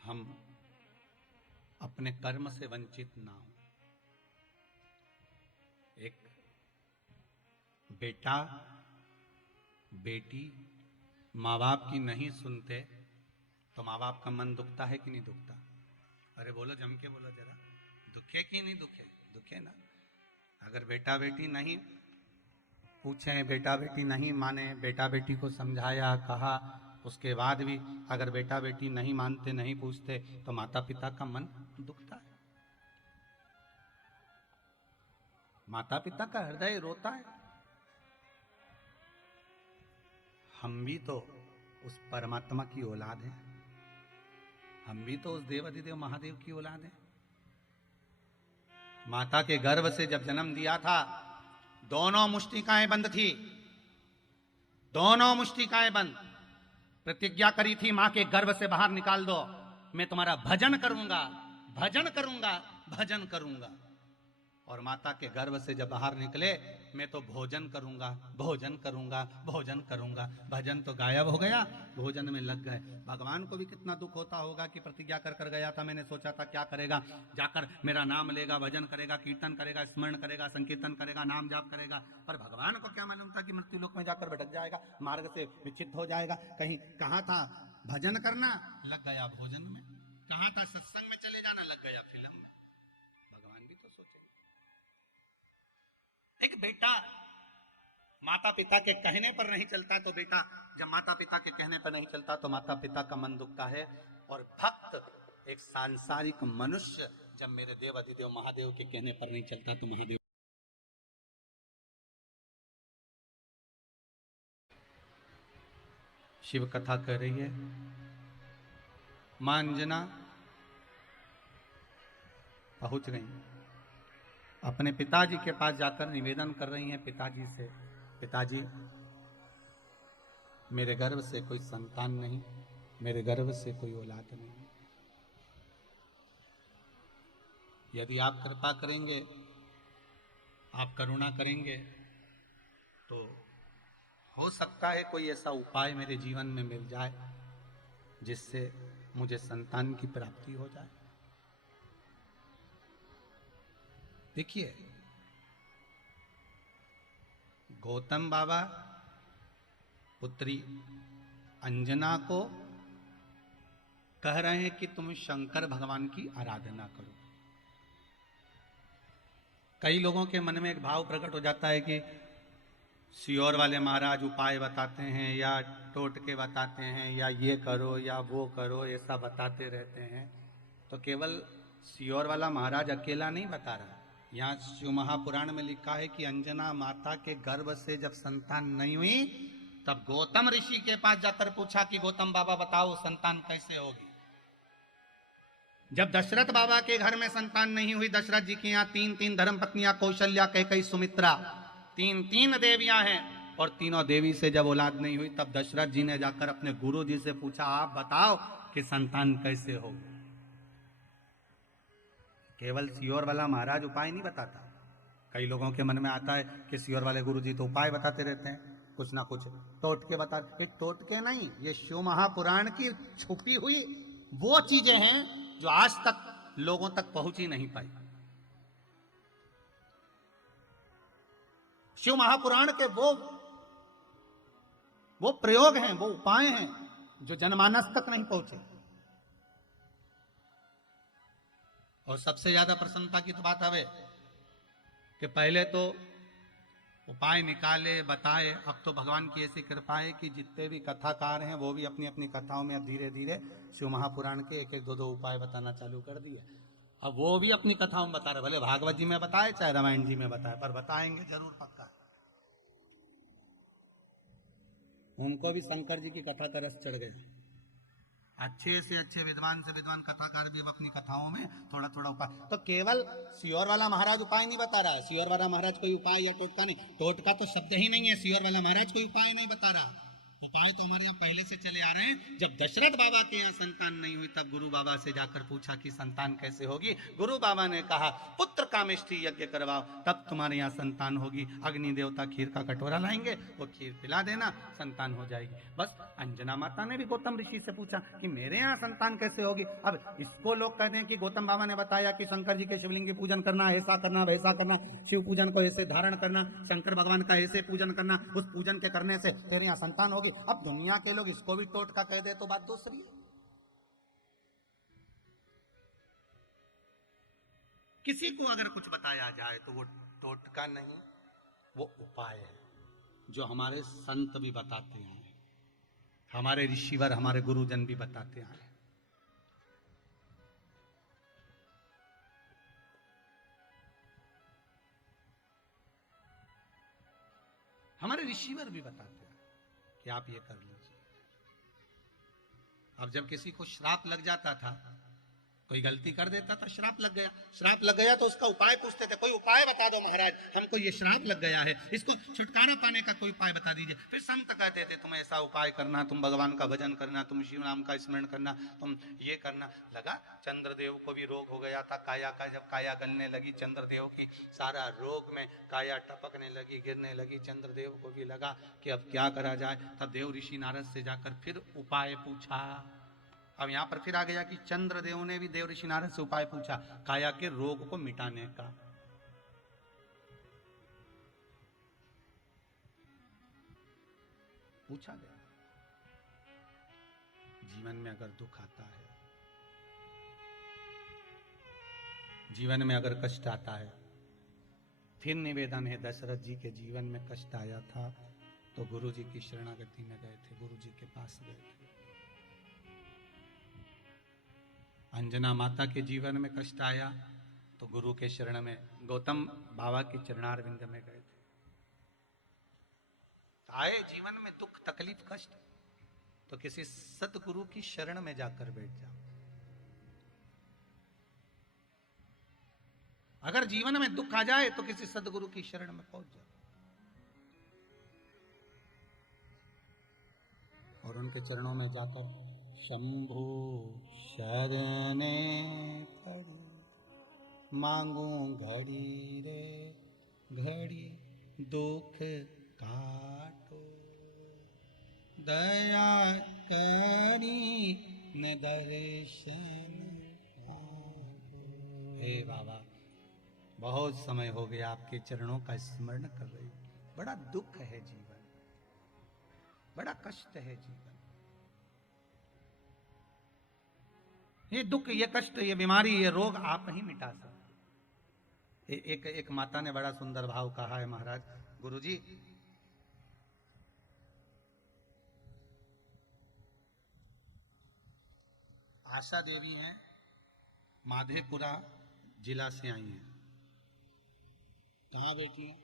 हम अपने कर्म से वंचित ना हो। एक बेटा बेटी माँ बाप की नहीं सुनते तो माँ बाप का मन दुखता है कि नहीं दुखता? अरे बोलो, जम के बोलो जरा, दुखे कि नहीं दुखे? दुखे ना। अगर बेटा बेटी नहीं पूछे, बेटा बेटी नहीं माने, बेटा बेटी को समझाया कहा, उसके बाद भी अगर बेटा बेटी नहीं मानते, नहीं पूछते तो माता पिता का मन दुखता है, माता पिता का हृदय रोता है। हम भी तो उस परमात्मा की औलाद हैं, हम भी तो उस देवाधिदेव महादेव की औलाद हैं। माता के गर्भ से जब जन्म दिया था दोनों मुष्टिकाएं बंद थी, दोनों मुष्टिकाएं बंद। प्रतिज्ञा करी थी मां के गर्भ से बाहर निकाल दो, मैं तुम्हारा भजन करूंगा, भजन करूंगा, भजन करूंगा। और माता के गर्भ से जब बाहर निकले, मैं तो भोजन करूंगा, भोजन करूंगा, भोजन करूंगा। भजन तो गायब हो गया, भोजन में लग गए। भगवान को भी कितना दुख होता होगा कि प्रतिज्ञा कर कर गया था, मैंने सोचा था क्या करेगा, जाकर मेरा नाम लेगा, भजन करेगा, कीर्तन करेगा, स्मरण करेगा, संकीर्तन करेगा, नाम जाप करेगा। पर भगवान को क्या मालूम था कि मृत्यु लोक में जाकर भटक जाएगा, मार्ग से विच्छिन्न हो जाएगा। कहीं कहा था भजन करना, लग गया भोजन में। कहा था सत्संग में चले जाना, लग गया फिल्म में। भगवान भी तो सोचे। एक बेटा माता पिता के कहने पर नहीं चलता तो बेटा, जब माता पिता के कहने पर नहीं चलता तो माता पिता का मन दुखता है। और भक्त एक सांसारिक मनुष्य जब मेरे देव अधिदेव महादेव के कहने पर नहीं चलता तो महादेव। शिव कथा कर रही है, मां अंजना पहुंच गई, अपने पिताजी के पास जाकर निवेदन कर रही हैं पिताजी से, पिताजी मेरे गर्भ से कोई संतान नहीं, मेरे गर्भ से कोई औलाद नहीं, यदि आप कृपा करेंगे, आप करुणा करेंगे तो हो सकता है कोई ऐसा उपाय मेरे जीवन में मिल जाए जिससे मुझे संतान की प्राप्ति हो जाए। देखिए, गौतम बाबा पुत्री अंजना को कह रहे हैं कि तुम शंकर भगवान की आराधना करो। कई लोगों के मन में एक भाव प्रकट हो जाता है कि सियोर वाले महाराज उपाय बताते हैं या टोटके बताते हैं या ये करो या वो करो, ऐसा बताते रहते हैं। तो केवल सियोर वाला महाराज अकेला नहीं बता रहा, यहाँ शिव महापुराण में लिखा है कि अंजना माता के गर्भ से जब संतान नहीं हुई तब गौतम ऋषि के पास जाकर पूछा कि गौतम बाबा बताओ संतान कैसे होगी। जब दशरथ बाबा के घर में संतान नहीं हुई, दशरथ जी के यहाँ तीन धर्म पत्नियां कौशल्या, कैकेयी, सुमित्रा, तीन देवियां हैं, और तीनों देवी से जब औलाद नहीं हुई तब दशरथ जी ने जाकर अपने गुरु जी से पूछा आप बताओ कि संतान कैसे होगी। केवल सियोर वाला महाराज उपाय नहीं बताता। कई लोगों के मन में आता है कि सियोर वाले गुरु जी तो उपाय बताते रहते हैं, कुछ ना कुछ टोटके बता। ये टोटके नहीं, ये शिव महापुराण की छुपी हुई वो चीजें हैं जो आज तक लोगों तक पहुंच ही नहीं पाई। शिव महापुराण के वो प्रयोग हैं, वो उपाय हैं जो जनमानस तक नहीं पहुंचे। और सबसे ज्यादा प्रसन्नता की तो बात हवे कि पहले तो उपाय निकाले बताए, अब तो भगवान की ऐसी कृपा है कि जितने भी कथाकार हैं वो भी अपनी अपनी कथाओं में धीरे धीरे शिव महापुराण के एक एक दो उपाय बताना चालू कर दिए। अब वो भी अपनी कथाओं में बता रहे, भले भागवत जी में बताए चाहे रामायण जी में बताए, पर बताएंगे जरूर पक्का। उनको भी शंकर जी की कथा का रस चढ़ गया। अच्छे से अच्छे विद्वान से विद्वान कथाकार भी अब अपनी कथाओं में थोड़ा थोड़ा उपाय। तो केवल सियोर वाला महाराज उपाय नहीं बता रहा, सियोर वाला महाराज कोई उपाय या टोटका नहीं, टोटका तो शब्द ही नहीं है, सियोर वाला महाराज कोई उपाय नहीं बता रहा। उपाय तो हमारे यहाँ पहले से चले आ रहे हैं। जब दशरथ बाबा के यहाँ संतान नहीं हुई तब गुरु बाबा से जाकर पूछा कि संतान कैसे होगी। गुरु बाबा ने कहा पुत्र कामेष्टि यज्ञ करवाओ तब तुम्हारे यहाँ संतान होगी। अग्नि देवता खीर का कटोरा लाएंगे, वो खीर पिला देना, संतान हो जाएगी। बस अंजना माता ने भी गौतम ऋषि से पूछा कि मेरे यहाँ संतान कैसे होगी। अब इसको लोग कहते हैं कि गौतम बाबा ने बताया कि शंकर जी के शिवलिंग की पूजन करना, ऐसा करना वैसा करना, शिव पूजन को ऐसे धारण करना, शंकर भगवान का ऐसे पूजन करना, उस पूजन के करने से तेरे यहाँ संतान होगी। अब दुनिया के लोग इसको भी टोटका कह दे तो बात दूसरी है। किसी को अगर कुछ बताया जाए तो वो टोटका नहीं, वो उपाय है जो हमारे संत भी बताते हैं, हमारे ऋषिवर, हमारे गुरुजन भी बताते हैं। हमारे ऋषिवर भी बताते हैं कि आप ये कर लीजिए। अब जब किसी को श्राप लग जाता था कोई गलती कर देता था, श्राप लग गया। श्राप लग गया तो उसका उपाय पूछते थे, कोई उपाय बता दो महाराज, हमको ये श्राप लग गया है, इसको छुटकारा पाने का कोई उपाय बता दीजिए। फिर संत कहते थे तुम ऐसा उपाय करना, तुम भगवान का भजन करना, तुम शिव नाम का स्मरण करना, तुम ये करना। लगा चंद्रदेव को भी रोग हो गया था काया का, जब काया गलने लगी चंद्रदेव की, सारा रोग में काया टपकने लगी, गिरने लगी, चंद्रदेव को भी लगा कि अब क्या करा जाए। तब देव ऋषि नारद से जाकर फिर उपाय पूछा। अब यहां पर फिर आ गया कि चंद्रदेव ने भी देव ऋषि नारद से उपाय पूछा काया के रोग को मिटाने का। पूछा गया, जीवन में अगर दुख आता है, जीवन में अगर कष्ट आता है, फिर निवेदन है, दशरथ जी के जीवन में कष्ट आया था तो गुरु जी की शरणागति में गए थे, गुरु जी के पास गए थे। अंजना माता के जीवन में कष्ट आया तो गुरु के शरण में, गौतम बाबा के चरणारविंद में गए थे। आए जीवन में दुख तकलीफ कष्ट तो किसी सतगुरु की शरण में जाकर बैठ जाओ। अगर जीवन में दुख आ जाए तो किसी सदगुरु की शरण में पहुंच जाओ और उनके चरणों में जाकर शंभु शरणे पड़ी, मांगू घड़ी रे घड़ी, दुख काटो, दया करी न दर्शन आटो। हे बाबा, बहुत समय हो गया आपके चरणों का स्मरण कर रही हूं। बड़ा दुख है जीवन, बड़ा कष्ट है जीवन। ये दुख, ये कष्ट, ये बीमारी, ये रोग आप ही मिटा सकते। एक माता ने बड़ा सुंदर भाव कहा है महाराज, गुरुजी आशा देवी हैं, माधेपुरा जिला से आई हैं। कहाँ बैठी हैं?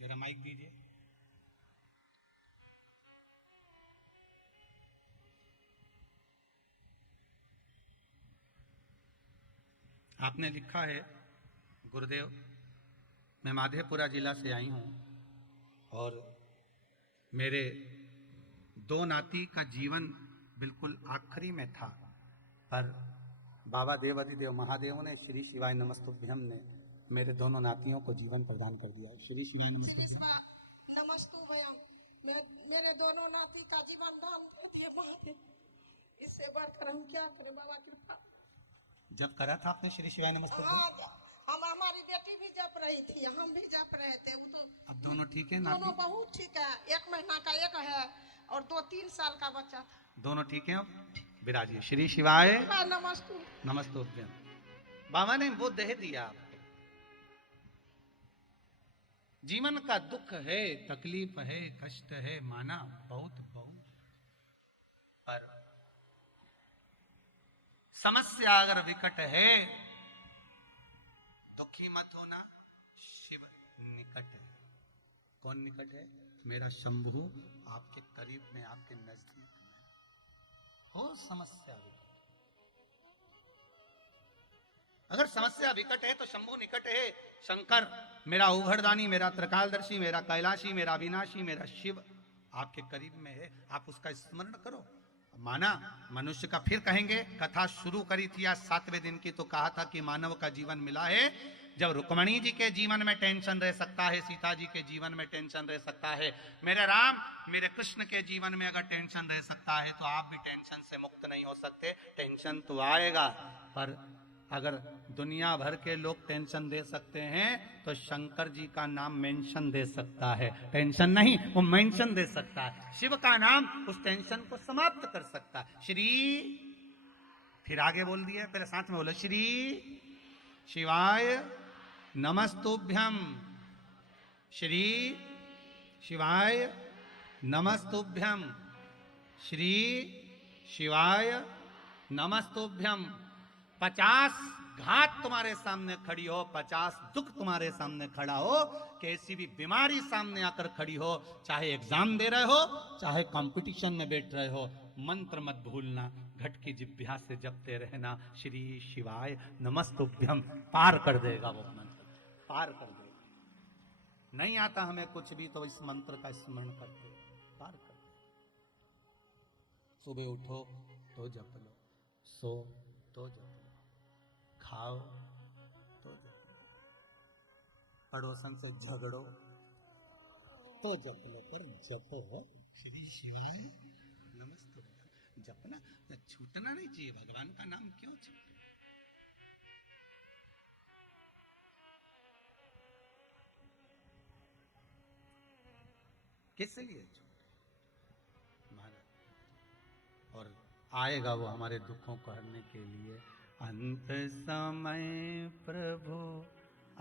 जरा माइक दीजिए। आपने लिखा है, गुरुदेव मैं माधेपुरा जिला से आई हूँ और मेरे दो नाती का जीवन बिल्कुल आखिरी में था, पर बाबा देवाधिदेव महादेव ने, श्री शिवाय नमस्तुभ्यम ने मेरे दोनों नातियों को जीवन प्रदान कर दिया। श्री शिवाय नमस्तुभ्यम। मेरे दोनों नाती का जीवन दान दे दिए, इससे बढ़कर हम क्या करें बाबा कृपा। जब करा था आपने श्री शिवाय नमस्तुभ्यम? हम, हमारी बेटी भी जप रही थी, हम भी जप रहे थे। वो तो अब दोनों ठीक है? दोनों बहुत ठीक है, 1 महीना का एक है और 2-3 साल का बच्चा था। दोनों ठीक है? अब विराजिए। श्री शिवाय नमस्तुभ्यम। बाबा ने वो दे दिया आपको। जीवन का दुख है, तकलीफ है, कष्ट है, माना बहुत बहुत, पर समस्या अगर विकट है, दुखी मत होना, शिव निकट है। कौन निकट है? मेरा शंभु आपके करीब में, आपके नजदीक में हो। समस्या विकट, अगर समस्या विकट है तो शंभु निकट है। शंकर मेरा उघड़दानी, मेरा त्रिकालदर्शी, मेरा कैलाशी, मेरा अविनाशी, मेरा शिव आपके करीब में है। आप उसका स्मरण करो। माना मनुष्य का, फिर कहेंगे, कथा शुरू करी थी आज 7वें दिन की, तो कहा था कि मानव का जीवन मिला है जब रुक्मणी जी के जीवन में टेंशन रह सकता है, सीता जी के जीवन में टेंशन रह सकता है, मेरे राम मेरे कृष्ण के जीवन में अगर टेंशन रह सकता है तो आप भी टेंशन से मुक्त नहीं हो सकते। टेंशन तो आएगा, पर अगर दुनिया भर के लोग टेंशन दे सकते हैं तो शंकर जी का नाम मेंशन दे सकता है। टेंशन नहीं, वो मेंशन दे सकता है। शिव का नाम उस टेंशन को समाप्त कर सकता है। श्री, फिर आगे बोल दिया, फिर साथ में बोलो, श्री शिवाय नमस्तुभ्यम, श्री शिवाय नमस्तुभ्यम, श्री शिवाय नमस्तुभ्यम। 50 घात तुम्हारे सामने खड़ी हो, 50 दुख तुम्हारे सामने खड़ा हो, कैसी भी बीमारी सामने आकर खड़ी हो, चाहे एग्जाम दे रहे हो, चाहे कंपटीशन में बैठ रहे हो, मंत्र मत भूलना, घट की जिभ्या से जपते रहना श्री शिवाय नमस्तुभ्यम। पार कर देगा वो मंत्र, पार कर देगा। नहीं आता हमें कुछ भी तो इस मंत्र का स्मरण करते पार कर दे। सुबह उठो तो जप लो, सो तो जप लो, खाओ तो जप लो, पड़ोसन से झगड़ो तो जप लो, पर जपो श्री शिवाय नमस्तुभ्यम। जपना छूटना नहीं चाहिए, भगवान का नाम क्यों छूटे। किस लिए छूटे महाराज। और आएगा वो हमारे दुखों को हरने के लिए। अंत समय प्रभु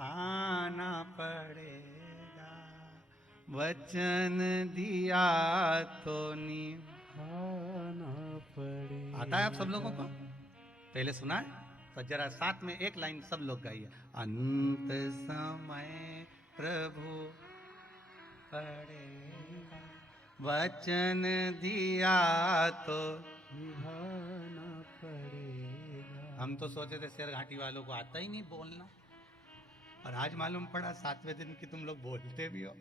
आना पड़ेगा, वचन दिया तो निभाना पड़ेगा। आता है आप सब लोगों को? पहले सुना है तो जरा साथ में एक लाइन सब लोग गाइए। अंत समय प्रभु पड़ेगा, वचन दिया तो निभाना पड़ेगा। हम तो सोचे थे शेर घाटी वालों को आता ही नहीं बोलना, और आज मालूम पड़ा 7वें दिन की तुम लोग बोलते भी हो।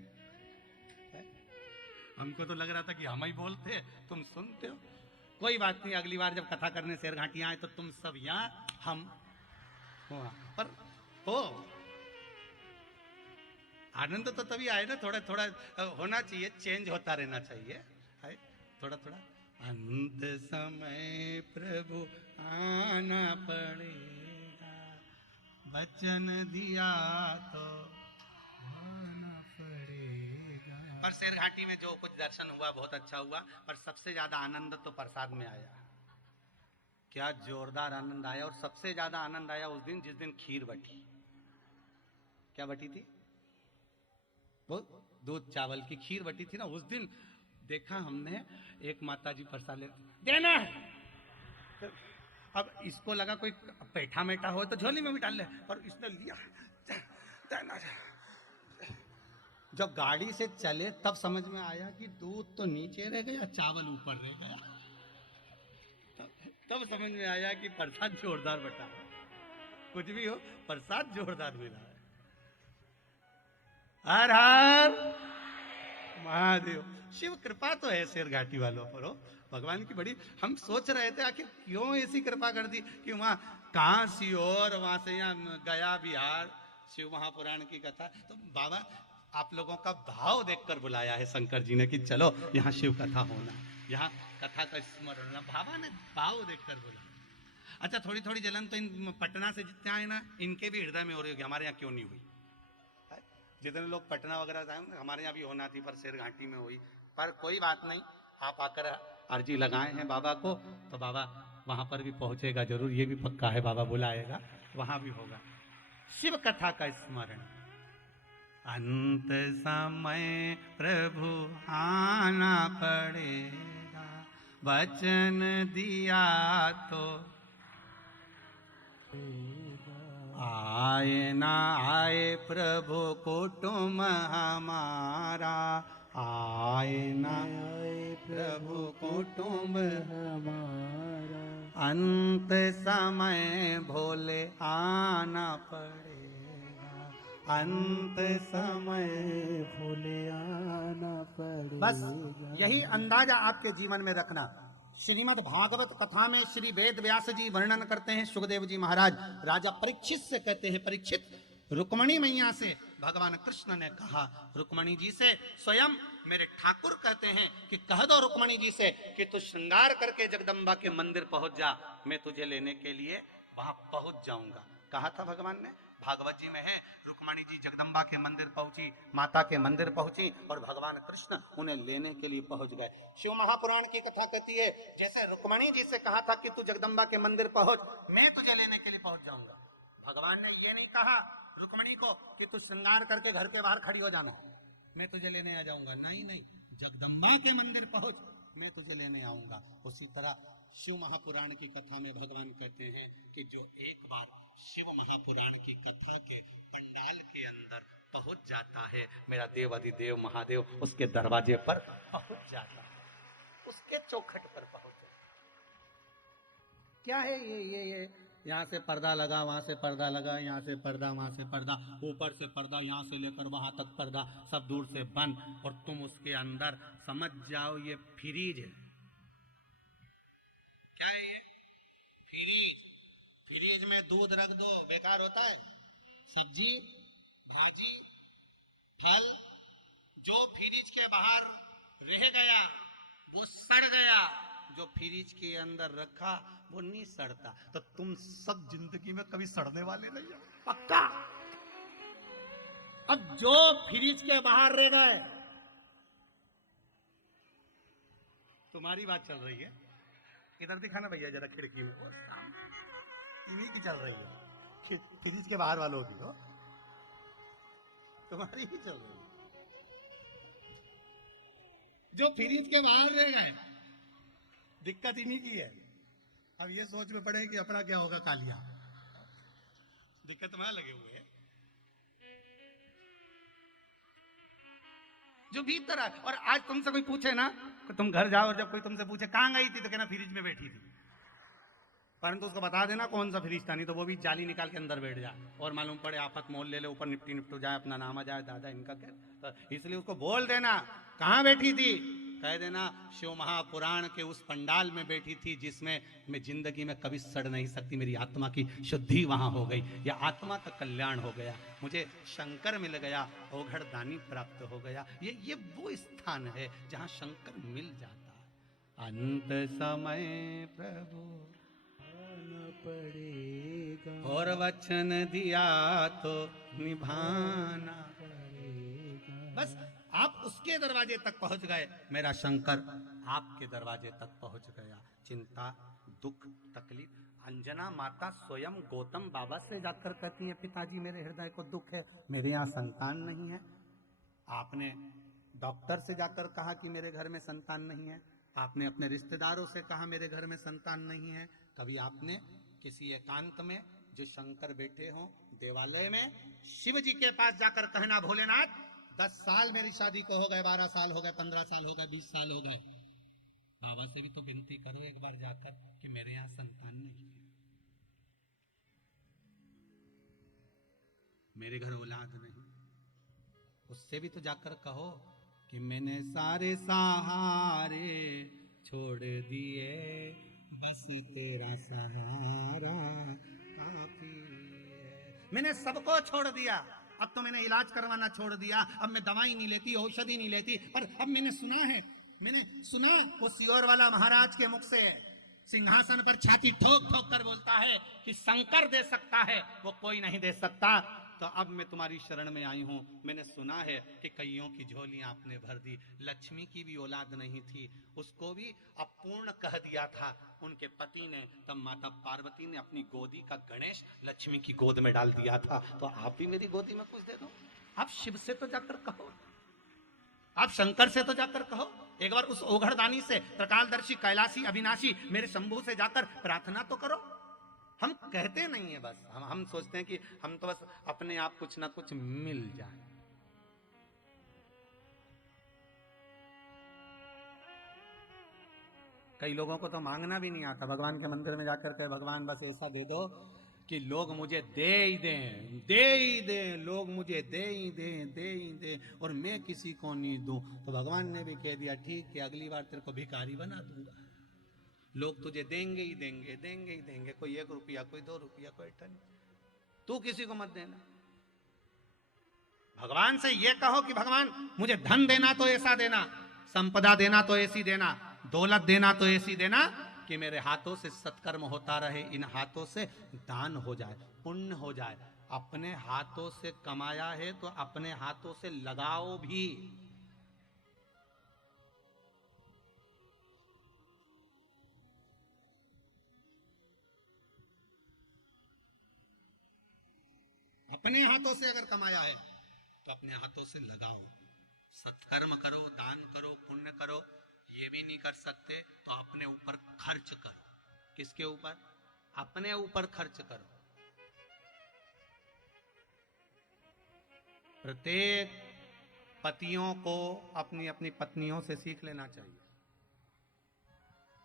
हमको तो लग रहा था कि हम ही बोलते हैं, तुम सुनते हो। कोई बात नहीं, अगली बार जब कथा करने शेर घाटी आए तो तुम सब यहाँ, हम वहाँ पर हो। आनंद तो तभी आए ना, थोड़ा थोड़ा होना चाहिए, चेंज होता रहना चाहिए, है थोड़ा थोड़ा। अंत समय प्रभु आना पड़ेगा, वचन दिया तो आना पड़ेगा। पर शेर घाटी में जो कुछ दर्शन हुआ बहुत अच्छा हुआ, पर सबसे ज्यादा आनंद तो प्रसाद में आया। क्या जोरदार आनंद आया। और सबसे ज्यादा आनंद आया उस दिन जिस दिन खीर बटी। क्या बटी थी? वो दूध चावल की खीर बटी थी ना। उस दिन देखा हमने एक माता जी प्रसाद ले देना है, अब इसको लगा कोई पैठा मेठा हो तो झोली में भी डाल ले, और इसने लिया देना। जब गाड़ी से चले तब समझ में आया कि दूध तो नीचे रह गया, चावल ऊपर रह गया। तब समझ में आया कि प्रसाद जोरदार बटा। कुछ भी हो, प्रसाद जोरदार मिला है। हर हर महादेव। शिव कृपा तो है शेर घाटी वालों पर हो, भगवान की बड़ी। हम सोच रहे थे आखिर क्यों ऐसी कृपा कर दी कि वहां काशी और वहां से यहाँ गया बिहार शिव महापुराण की कथा। तो बाबा आप लोगों का भाव देखकर बुलाया है शंकर जी ने कि चलो यहाँ शिव कथा होना, यहाँ कथा का स्मरण होना। बाबा ने भाव देखकर बुलाया। अच्छा, थोड़ी थोड़ी जलन तो इन पटना से जितने आए ना, इनके भी हृदय में हो रही होगी, हमारे यहाँ क्यों नहीं हुई। जितने लोग पटना वगैरह जाए हमारे यहाँ भी होना थी, पर शेर घाटी में हुई। पर कोई बात नहीं, आप आकर अर्जी लगाए हैं बाबा को, तो बाबा वहां पर भी पहुंचेगा जरूर, ये भी पक्का है, बाबा बुलाएगा, वहां भी होगा शिव कथा का स्मरण। अंत समय प्रभु आना पड़ेगा, वचन दिया तो आए ना आए प्रभु कुटुंब हमारा, आए ना आए प्रभु कुटुंब हमारा। अंत समय भोले आना पड़ेगा, अंत समय भोले आना पड़ेगा। बस यही अंदाजा आपके जीवन में रखना। श्रीमद् भागवत कथा में श्री वेद व्यास जी वर्णन करते हैं, सुखदेव जी महाराज राजा परीक्षित से कहते हैं, परीक्षित रुक्मणी मैया से भगवान कृष्ण ने कहा, रुक्मणी जी से स्वयं मेरे ठाकुर कहते हैं कि कह दो रुक्मणी जी से कि तू श्रृंगार करके जगदम्बा के मंदिर पहुंच जा, मैं तुझे लेने के लिए वहां पहुंच जाऊंगा। कहा था भगवान ने, भागवत जी में है। रुक्मणी जी जगदम्बा के मंदिर पहुंची, माता के मंदिर पहुंची, और भगवान कृष्ण उन्हें लेने के लिए पहुंच गए। शिव महापुराण की कथा कहती है जैसे रुक्मणी जी से कहा था कि तू जगदम्बा के मंदिर पहुंच, मैं तुझे लेने के लिए पहुंच जाऊंगा। भगवान ने ये नहीं कहा रुक्मणी को कि तू श्रृंगार करके घर के बाहर खड़ी हो जाना, मैं तुझे लेने आ जाऊंगा। नहीं नहीं, जगदम्बा के मंदिर पहुंच, मैं तुझे लेने आऊंगा। उसी तरह शिव महापुराण की कथा में भगवान कहते हैं कि जो एक बार शिव महापुराण की कथा के पंडाल के अंदर पहुंच जाता है, मेरा देव अधिदेव महादेव उसके दरवाजे पर पहुंच जाता है, उसके चौखट पर पहुंच जाता है। क्या है ये यहाँ से पर्दा लगा, वहां से पर्दा लगा, यहाँ से पर्दा, वहां से पर्दा, ऊपर से पर्दा, यहाँ से लेकर वहां तक पर्दा, सब दूर से बंद, और तुम उसके अंदर समझ जाओ ये फ्रीज है। क्या है ये? फ्रीज। फ्रीज में दूध रख दो, बेकार होता है? सब्जी, भाजी, फल, जो फ्रीज के बाहर रह गया वो सड़ गया, जो फ्रीज के अंदर रखा वो नहीं सड़ता। तो तुम सब जिंदगी में कभी सड़ने वाले नहीं हो, पक्का। अब जो फ्रीज के बाहर रह गए, तुम्हारी बात चल रही है, इधर दिखाना भैया जरा खिड़की में, वो सामने इन्हीं की चल रही है, फ्रीज के बाहर वालों की, हो तुम्हारी ही चल रही है। जो फ्रीज के बाहर रह गए, दिक्कत इन्हीं की है। अब ये सोच में पड़े कि अपना क्या होगा कालिया, दिक्कत वहां लगे हुए है जो भीतर है। और आज तुमसे कोई पूछे ना कि तुम घर जाओ, और जब कोई तुमसे पूछे कहां गई थी, तो कहना फ्रिज में बैठी थी, परंतु उसको बता देना कौन सा फ्रिज था, नहीं तो वो भी जाली निकाल के अंदर बैठ जाए, और मालूम पड़े आफत मोल ले ले, ऊपर निपटी निपटू जाए, अपना नाम आ जाए, दादा इनका क्या। तो इसलिए उसको बोल देना कहां बैठी थी, कह देना शिव महापुराण के उस पंडाल में बैठी थी जिसमें मैं जिंदगी में कभी सड़ नहीं सकती, मेरी आत्मा की शुद्धि वहां हो गई, या आत्मा का कल्याण हो गया, मुझे शंकर मिल गया, ओघड़ दानी प्राप्त हो गया। ये वो स्थान है जहां शंकर मिल जाता। अंत समय प्रभु पड़ेगा, और वचन दिया तो निभाना पड़ेगा। बस आप उसके दरवाजे तक पहुंच गए, मेरा शंकर आपके दरवाजे तक पहुंच गया। चिंता, दुख, तकलीफ, अंजना माता स्वयं गौतम बाबा से जाकर कहती है, पिताजी मेरे हृदय को दुख है, मेरे यहाँ संतान नहीं है। आपने डॉक्टर से जाकर कहा कि मेरे घर में संतान नहीं है, आपने अपने रिश्तेदारों से कहा मेरे घर में संतान नहीं है। कभी आपने किसी एकांत में जो शंकर बैठे हो देवालय में, शिव जी के पास जाकर कहना, भोलेनाथ 10 साल मेरी शादी को हो गए, 12 साल हो गए, 15 साल हो गए, 20 साल हो गए, बाबा से भी तो विनती करो एक बार जाकर कि मेरे यहाँ संतान नहीं है, मेरे घर औलाद नहीं। उससे भी तो जाकर कहो कि मैंने सारे सहारे छोड़ दिए, बस तेरा सहारा काफी है। मैंने सबको छोड़ दिया, अब तो मैंने इलाज करवाना छोड़ दिया, अब मैं दवाई नहीं लेती, औषधि नहीं लेती, पर अब मैंने सुना वो सियोर वाला महाराज के मुख से, सिंहासन पर छाती ठोक ठोक कर बोलता है कि शंकर दे सकता है, वो कोई नहीं दे सकता। तो अब मैं तुम्हारी शरण में आई हूं। मैंने सुना है कि कईयों की झोलियां आपने भर दी, लक्ष्मी की भी औलाद नहीं थी, उसको भी अपूर्ण कह दिया था उनके पति ने। तब माता पार्वती ने अपनी गोदी का गणेश लक्ष्मी की गोद में डाल दिया था। तो आप भी मेरी गोदी में कुछ दे दो। आप शिव से तो जाकर कहो, आप शंकर से तो जाकर कहो, एक बार उस ओघड़दानी से, त्रिकालदर्शी, कैलाशी, अविनाशी मेरे शंभू से जाकर प्रार्थना तो करो। हम कहते नहीं है, बस हम सोचते हैं कि हम तो बस अपने आप कुछ ना कुछ मिल जाए। कई लोगों को तो मांगना भी नहीं आता, भगवान के मंदिर में जाकर कहे भगवान बस ऐसा दे दो कि लोग मुझे दे ही दें, लोग मुझे दे ही दें और मैं किसी को नहीं दूं। तो भगवान ने भी कह दिया ठीक है, अगली बार तेरे को भिखारी बना दूंगा, लोग तुझे देंगे ही देंगे, कोई 1 रुपया, कोई 2 रुपया, कोई टन, तू किसी को मत देना। भगवान से ये कहो कि भगवान मुझे धन देना तो ऐसा देना, संपदा देना तो ऐसी देना, दौलत देना तो ऐसी देना कि मेरे हाथों से सत्कर्म होता रहे, इन हाथों से दान हो जाए, पुण्य हो जाए। अपने हाथों से कमाया है तो अपने हाथों से लगाओ भी। अपने हाथों से अगर कमाया है तो अपने हाथों से लगाओ, सत्कर्म करो, दान करो, पुण्य करो। ये भी नहीं कर सकते तो अपने ऊपर खर्च करो। किसके ऊपर? अपने ऊपर खर्च करो। प्रत्येक पतियों को अपनी अपनी पत्नियों से सीख लेना चाहिए।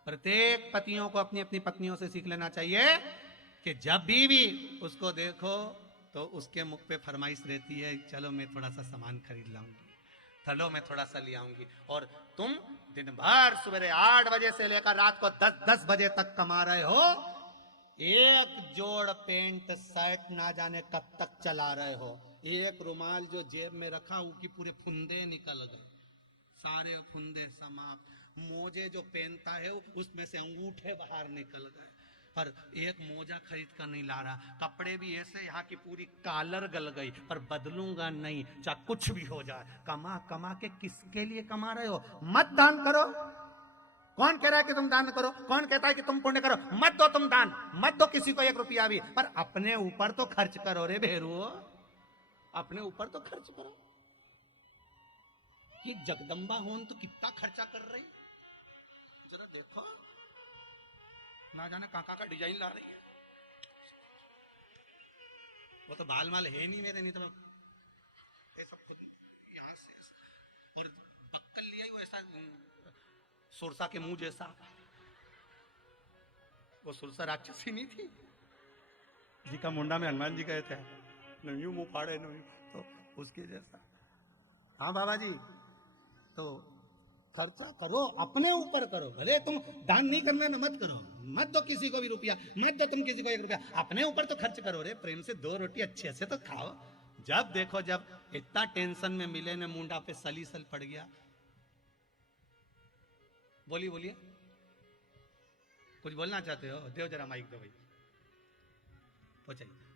प्रत्येक पतियों को अपनी अपनी पत्नियों से सीख लेना चाहिए कि जब भी उसको देखो तो उसके मुख पे फरमाइश रहती है, चलो मैं थोड़ा सा सामान खरीद लाऊंगी, चलो मैं थोड़ा सा ले आऊंगी। और तुम दिन भर सवेरे 8 बजे से लेकर रात को 10 बजे तक कमा रहे हो, एक जोड़ पेंट शर्ट ना जाने कब तक चला रहे हो, एक रुमाल जो जेब में रखा उसकी पूरे फुंदे निकल गए, सारे फुंदे समाप्त, मोजे जो पहनता है उसमें से अंगूठे बाहर निकल गए, पर एक मोजा खरीद कर नहीं ला रहा, कपड़े भी ऐसे यहाँ की पूरी कॉलर गल गई, पर बदलूंगा नहीं चाहे कुछ भी हो जाए। कमा कमा के किसके लिए कमा रहे हो? मत दान करो। कौन कह रहा है कि तुम दान करो? कौन कहता है कि तुम पुण्य करो? मत दो तुम दान, मत दो किसी को 1 रुपया भी, पर अपने ऊपर तो खर्च करो रे भेरू, अपने ऊपर तो खर्च करो। ये जगदम्बा होन तो कितना खर्चा कर रही, जरा देखो, ना जाने काका का डिजाइन ला रही है। वो तो बाल माल है नहीं मेरे, नहीं तो ये सब खुद यहाँ से, और बक्कल लिया ही वो ऐसा सुरसा के मुंह जैसा, वो सुरसा राक्षसी नहीं थी जी का मुंडा में हनुमान जी गए थे, नहीं मुंह फाड़े नहीं, तो उसके जैसा। हाँ बाबा जी, तो खर्चा करो, अपने ऊपर करो, भले तुम दान नहीं करना ना मत करो, मत दो किसी को भी रुपया, मत दो तुम किसी को 1 रुपया, अपने ऊपर तो खर्च करो रे, प्रेम से 2 रोटी अच्छे से तो खाओ। जब देखो जब इतना टेंशन में मिले ने मुंडा पे सलीसल पड़ गया। बोलिए बोलिए, कुछ बोलना चाहते हो? देव जरा माइक दो भाई, पहुंचाइए।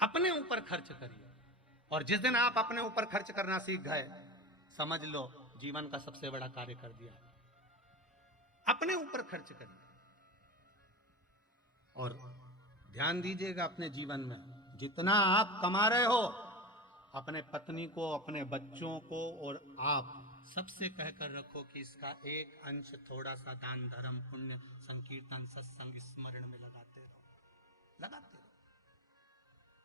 अपने ऊपर खर्च करिए, और जिस दिन आप अपने ऊपर खर्च करना सीख गए, समझ लो जीवन का सबसे बड़ा कार्य कर दिया। अपने ऊपर खर्च करिए, और ध्यान दीजिएगा अपने जीवन में जितना आप कमा रहे हो, अपने पत्नी को, अपने बच्चों को और आप सबसे कहकर रखो कि इसका एक अंश थोड़ा सा दान धर्म पुण्य संकीर्तन सत्संग स्मरण में लगाते रहो, लगाते रहो,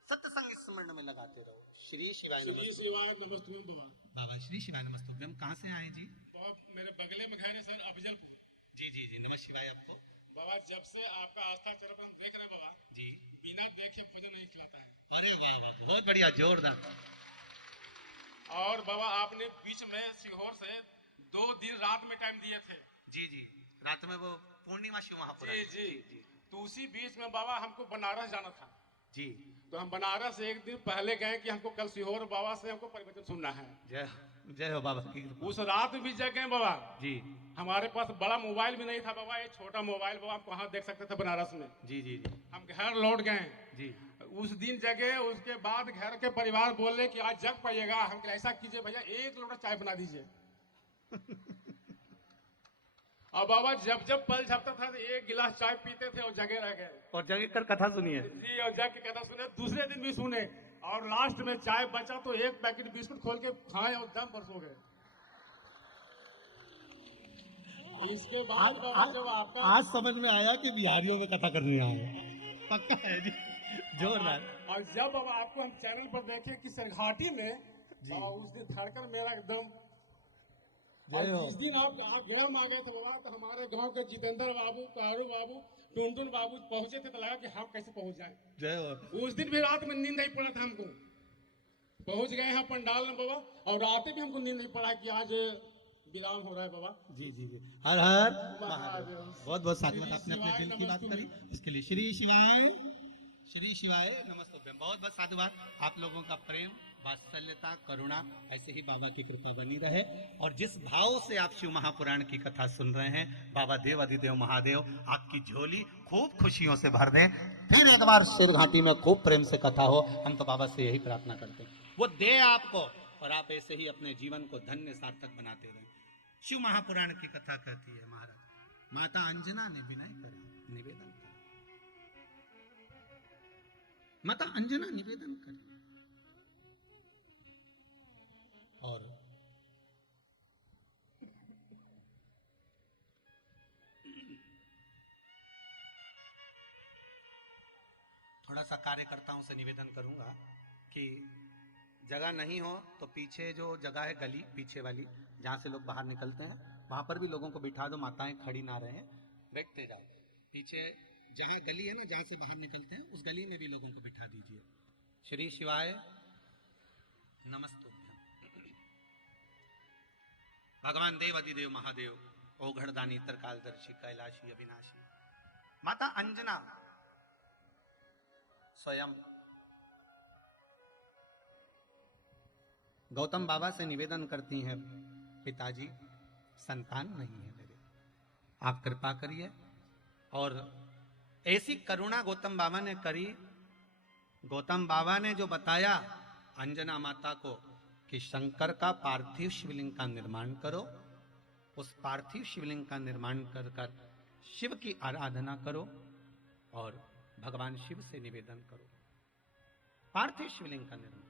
सत्संग स्मरण में लगाते रहो। श्री शिवाय नमस्ते बाबा, श्री शिवाय नमस्ते। हम कहाँ से आए जी? बाबा मेरे बगले में घर है सर, अफजलपुर। जी जी जी, नमः शिवाय आपको। बाबा जब से आपका आस्था चरण देख रहे हैं बाबा जी, बिना देखे खुद नहीं खिलाता है। अरे वाह वाह, बहुत बढ़िया, जोरदार। और बाबा आपने बीच में सीहोर से 2 दिन रात में टाइम दिए थे। जी जी, रात में वो पूर्णिमा शिव वहां पर। जी जी, तो उसी बीच में बाबा हमको बनारस जाना था जी, तो हम बनारस एक दिन पहले गए कि हमको कल सीहोर बाबा से हमको प्रवचन सुनना है। जय जय हो बाबा की कृपा। उस रात भी जग गए बाबा जी हमारे पास बड़ा मोबाइल भी नहीं था बाबा, ये छोटा मोबाइल बाबा आप कहाँ देख सकते थे बनारस में। जी जी जी हम घर लौट गए जी, उस दिन जगह, उसके बाद घर के परिवार बोले कि आज जग पाइएगा। हम कहे ऐसा कीजिए भैया 1 लोटा चाय बना दीजिए। और बाबा जब जब पल झपता था तो 1 गिलास चाय पीते थे और जगह रह गए। और जगह कर कथा सुनिए। जी, और जग की कथा सुने, दूसरे दिन भी सुने, और लास्ट में चाय बचा तो 1 पैकेट बिस्कुट खोल के खाए और दम पर सो गए। इसके बाद बाबा जब आपका आज समझ में आया कि बिहारियों में कथा करनी है, पक्का है जी, जोरदार। और जब बाबा आपको हम चैनल पर देखे कि सरघाटी में, बाबा उस दिन धड़कन मेरा एकदम। और जिस दिन आप ग्राम आ गए थे बाबा, तो हमारे गांव के जितेंद्र बाबू, कारू बाबू, टुनटुन बाबू पहुंचे थे, तो लगा कि हम कैसे पहुंच जाए। जय हो। उस दिन भी रात में नींद नहीं पड़ा था हमको। पहुंच गए हैं पंडाल में बाबा, और रात भी हमको नींद नहीं पड़ा कि आज विराम हो रहा है बाबा। जी जी जी, हर हर महादेव। बहुत बहुत साधुवाद, आपने अपने श्री दिल की बात शिवाय करी, इसके लिए श्री शिवाय, श्री शिवाय नमस्ते। बहुत बहुत साधुवाद, आप लोगों का प्रेम, वात्सल्यता, करुणा ऐसे ही बाबा की कृपा बनी रहे। और जिस भाव से आप शिव महापुराण की कथा सुन रहे हैं, बाबा देव अधिदेव महादेव आपकी झोली खूब खुशियों से भर दें। फिर एक बार सिर घाटी में खूब प्रेम से कथा हो, हम तो बाबा से यही प्रार्थना करते हैं, वो दे आपको, और आप ऐसे ही अपने जीवन को धन्य सार्थक बनाते रहें। शिव महापुराण की कथा कहती है महाराज, माता अंजना ने विनय करी, निवेदन करी, माता अंजना निवेदन करी, और थोड़ा सा कार्यकर्ताओं से निवेदन करूंगा कि जगह नहीं हो तो पीछे जो जगह है गली पीछे वाली, जहां से लोग बाहर निकलते हैं, वहां पर भी लोगों को बिठा दो, माताएं खड़ी ना रहे, बैठते जाओ। पीछे जहां गली है ना, जहां से बाहर निकलते हैं, उस गली में भी लोगों को बिठा दीजिए। श्री शिवाय नमस्तुभ्यम। भगवान देव अधिदेव महादेव, ओघड़दानी तरकालदर्शी कैलाशी अविनाशी, माता अंजना स्वयं गौतम बाबा से निवेदन करती हैं, पिताजी संतान नहीं है मेरे, आप कृपा करिए। और ऐसी करुणा गौतम बाबा ने करी। गौतम बाबा ने जो बताया अंजना माता को कि शंकर का पार्थिव शिवलिंग का निर्माण करो, उस पार्थिव शिवलिंग का निर्माण कर कर शिव की आराधना करो और भगवान शिव से निवेदन करो। पार्थिव शिवलिंग का निर्माण।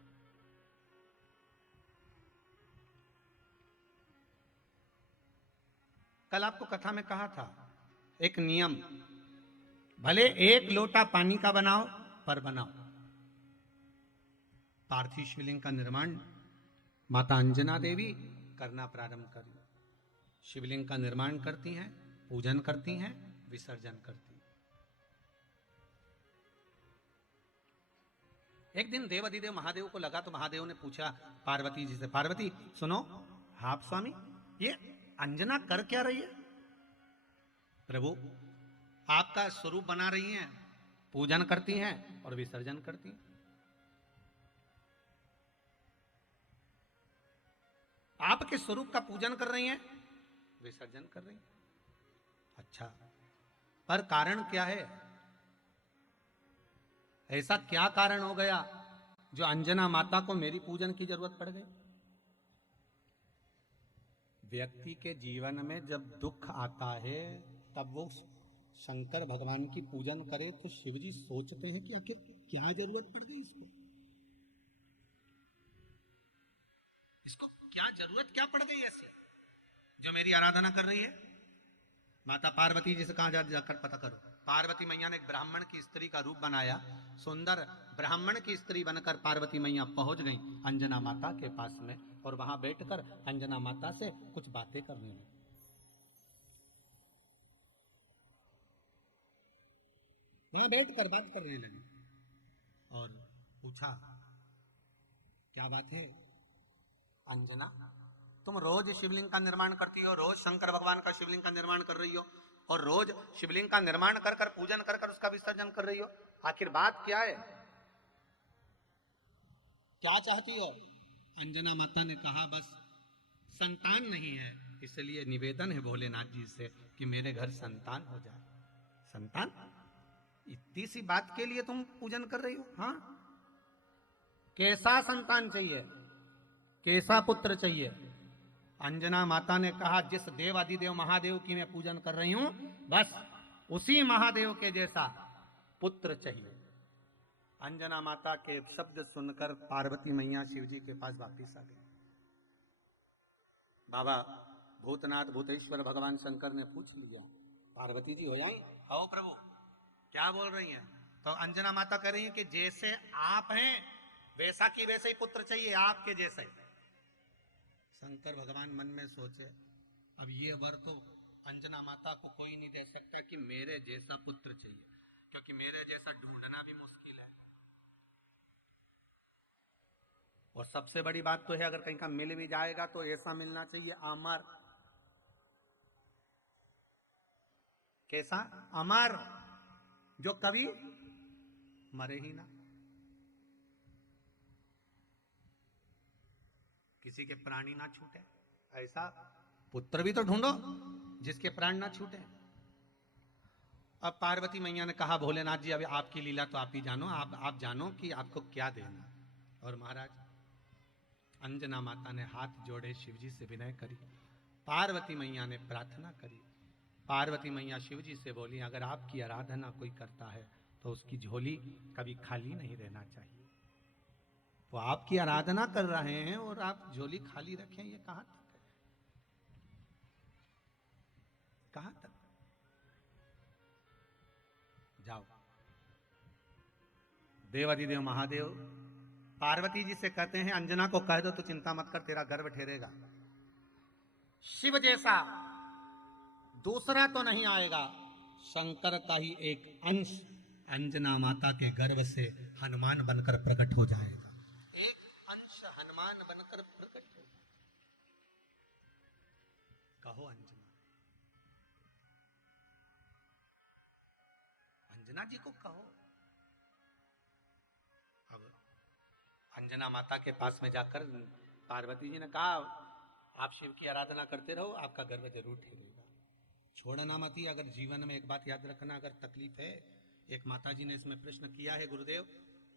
कल आपको कथा में कहा था एक नियम, भले एक लोटा पानी का बनाओ पर बनाओ। पार्थिव शिवलिंग का निर्माण माता अंजना देवी करना प्रारंभ करी। शिवलिंग का निर्माण करती हैं, पूजन करती हैं, विसर्जन करती हैं। एक दिन देव अधिदेव महादेव को लगा तो महादेव ने पूछा पार्वती जी से, पार्वती सुनो, आप स्वामी ये अंजना कर क्या रही है? प्रभु आपका स्वरूप बना रही हैं, पूजन करती हैं और विसर्जन करती हैं। आपके स्वरूप का पूजन कर रही हैं, विसर्जन कर रही हैं। अच्छा, पर कारण क्या है? ऐसा क्या कारण हो गया जो अंजना माता को मेरी पूजन की जरूरत पड़ गई? व्यक्ति के जीवन में जब दुख आता है तब वो शंकर भगवान की पूजन करे तो शिवजी सोचते हैं कि आखिर क्या जरूरत पड़ गई इसको, इसको क्या जरूरत क्या पड़ गई ऐसे जो मेरी आराधना कर रही है। माता पार्वती जी से कहा जाकर पता करो। पार्वती मैया ने एक ब्राह्मण की स्त्री का रूप बनाया, सुंदर ब्राह्मण की स्त्री बनकर पार्वती मैया पहुंच गई अंजना माता के पास में और वहां बैठकर अंजना माता से कुछ बातें करने लगी। वहां बैठकर बात करने लगी और पूछा क्या बात है? अंजना, तुम रोज शिवलिंग का निर्माण करती हो, रोज शंकर भगवान का शिवलिंग का निर्माण कर रही हो और रोज शिवलिंग का निर्माण कर कर पूजन कर कर उसका विसर्जन कर रही हो, आखिर बात क्या है? क्या चाहती हो? अंजना माता ने कहा बस संतान नहीं है, इसलिए निवेदन है भोलेनाथ जी से कि मेरे घर संतान हो जाए। संतान? इतनी सी बात के लिए तुम पूजन कर रही हो? हाँ, कैसा संतान चाहिए, कैसा पुत्र चाहिए? अंजना माता ने कहा जिस देव अधिदेव महादेव की मैं पूजन कर रही हूं, बस उसी महादेव के जैसा पुत्र चाहिए। अंजना माता के शब्द सुनकर पार्वती मैया शिवजी के पास वापिस आ गई। बाबा भूतनाथ भूतेश्वर भगवान शंकर ने पूछ लिया, पार्वती जी हो जाए? आओ प्रभु, क्या बोल रही हैं? तो अंजना माता कह रही हैं कि जैसे आप हैं वैसा की वैसे ही पुत्र चाहिए, आपके जैसे। शंकर भगवान मन में सोचे अब ये वर तो अंजना माता को कोई नहीं दे सकता कि मेरे जैसा पुत्र चाहिए, क्योंकि मेरे जैसा ढूंढना भी मुश्किल है। और सबसे बड़ी बात तो है अगर कहीं का मिल भी जाएगा तो ऐसा मिलना चाहिए अमर। कैसा? अमर, जो कभी मरे ही ना, किसी के प्राणी ना छूटे, ऐसा पुत्र भी तो ढूंढो जिसके प्राण ना छूटे। अब पार्वती मैया ने कहा भोलेनाथ जी अब आपकी लीला तो आप ही जानो, आप जानो कि आपको क्या देना। और महाराज अंजना माता ने हाथ जोड़े शिवजी से विनय करी, पार्वती मैया ने प्रार्थना करी। पार्वती मैया शिवजी से बोली अगर आपकी आराधना कोई करता है तो उसकी झोली कभी खाली नहीं रहना चाहिए। वो आपकी आराधना कर रहे हैं और आप झोली खाली रखें, ये कहां तक है? कहां तक? जाओ। देवाधिदेव महादेव पार्वती जी से कहते हैं अंजना को कह दो तो चिंता मत कर, तेरा गर्भ ठहरेगा। शिव जैसा दूसरा तो नहीं आएगा, शंकर का ही एक अंश अंजना माता के गर्भ से हनुमान बनकर प्रकट हो जाएगा। एक अंश हनुमान बनकर प्रकट हो। कहो अंजना, अंजना जी को कहो। अब अंजना माता के पास में जाकर पार्वती जी ने कहा, आप शिव की आराधना करते रहो, आपका गर्भ जरूर ठहरेगा, छोड़ना मत ही। अगर जीवन में एक बात याद रखना, अगर तकलीफ है, एक माता जी ने इसमें प्रश्न किया है, गुरुदेव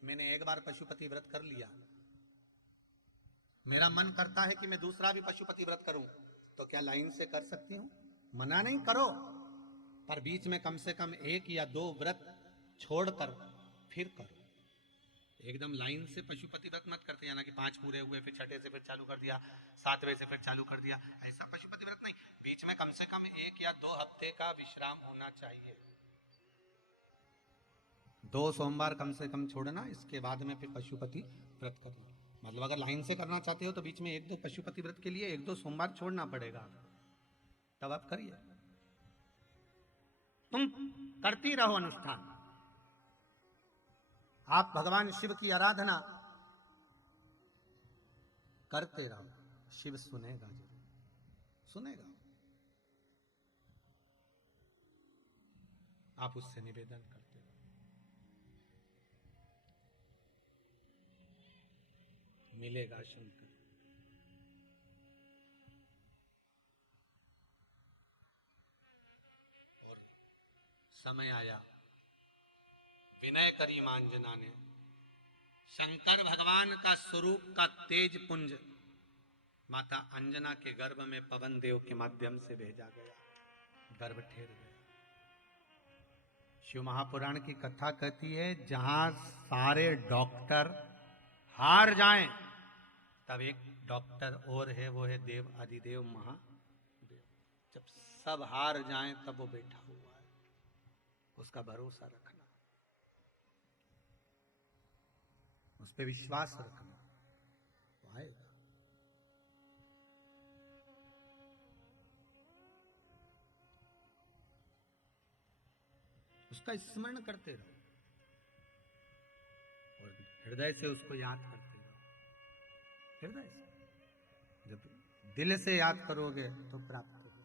मैंने एक बार पशुपति व्रत कर लिया, मेरा मन करता है कि मैं दूसरा भी पशुपति व्रत करूं, तो क्या लाइन से कर सकती हूं? मना नहीं, करो, पर बीच में कम से कम 1 या 2 व्रत छोड़कर फिर करो। एकदम लाइन से पशुपति व्रत मत करते जाना कि 5 पूरे हुए फिर 6ठे से फिर चालू कर दिया, 7वें से फिर चालू कर दिया, ऐसा पशुपति व्रत नहीं। बीच में कम से कम 1 या 2 हफ्ते का विश्राम होना चाहिए। 2 सोमवार कम से कम छोड़ना, इसके बाद में फिर पशुपति व्रत करना। मतलब अगर लाइन से करना चाहते हो तो बीच में 1-2 पशुपति व्रत के लिए 1-2 सोमवार छोड़ना पड़ेगा, तब आप करिए। तुम करती रहो अनुष्ठान, आप भगवान शिव की आराधना करते रहो, शिव सुनेगा, जरूर सुनेगा। आप उससे निवेदन करते रहो। मिलेगा शंकर। और समय आया, विनय करी मांजना ने, शंकर भगवान का स्वरूप का तेज पुंज माता अंजना के गर्भ में पवन देव के माध्यम से भेजा गया, गर्भ ठहर गया। शिव महापुराण की कथा कहती है, जहां सारे डॉक्टर हार जाएं, तब एक डॉक्टर और है, वो है देव आदिदेव महादेव। जब सब हार जाएं तब वो बैठा हुआ है, उसका भरोसा रखना, उस पर विश्वास रखना, वो आएगा। उसका स्मरण करते रहो और हृदय से उसको याद करते रहो। हृदय से, जब दिल से याद करोगे तो प्राप्त होगा।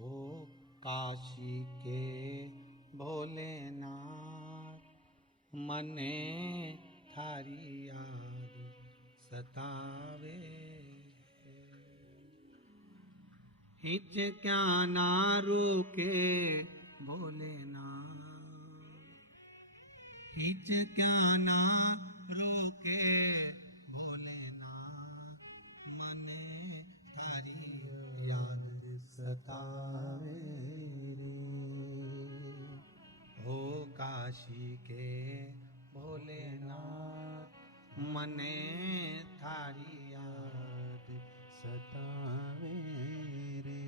ओ काशी के भोलेनाथ, मने थारी याद सतावे, हिच क्या ना रोके भोलेनाथ, हिच क्या ना रोके भोलेनाथ, मने थारी याद सतावे रे। हो काशी के भोलेनाथ, मने थारी याद सतावे रे।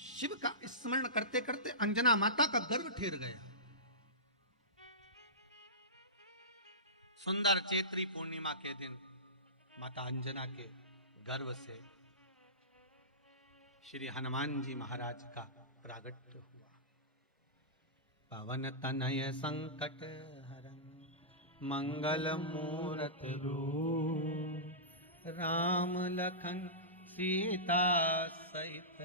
शिव का स्मरण करते करते अंजना माता का गर्भ ठहर गया। सुंदर चैत्री पूर्णिमा के दिन माता अंजना के गर्भ से श्री हनुमान जी महाराज का प्रागट्य हुआ। पवन तनय संकट हरन, मंगल मूरत रूप, राम लखन सीता सहित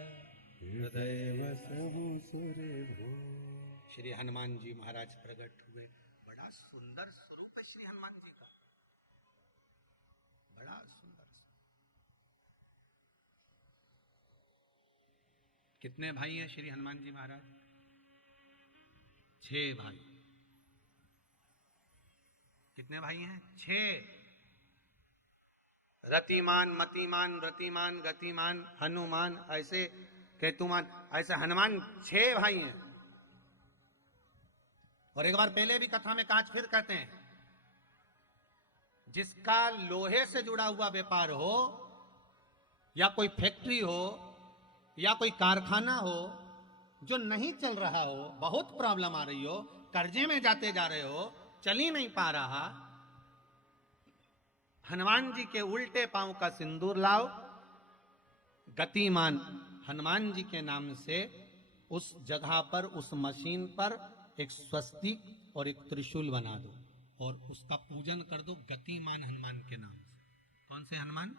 हृदय बसहु सुरभूप। श्री हनुमान जी महाराज प्रकट हुए। बड़ा सुंदर स्वरूप है श्री हनुमान जी का, बड़ा सुंदर। कितने भाई हैं श्री हनुमान जी महाराज? 6 भाई। कितने भाई हैं? 6। रतिमान, मतिमान, व्रतिमान, गतिमान, हनुमान, ऐसे केतुमान, ऐसे हनुमान 6 भाई हैं। और एक बार पहले भी कथा में कांच फिर कहते हैं, जिसका लोहे से जुड़ा हुआ व्यापार हो, या कोई फैक्ट्री हो, या कोई कारखाना हो जो नहीं चल रहा हो, बहुत प्रॉब्लम आ रही हो, कर्जे में जाते जा रहे हो, चल ही नहीं पा रहा, हनुमान जी के उल्टे पांव का सिंदूर लाओ, गतिमान हनुमान जी के नाम से उस जगह पर, उस मशीन पर एक स्वस्तिक और एक त्रिशूल बना दो और उसका पूजन कर दो गतिमान हनुमान के नाम से। कौन से हनुमान?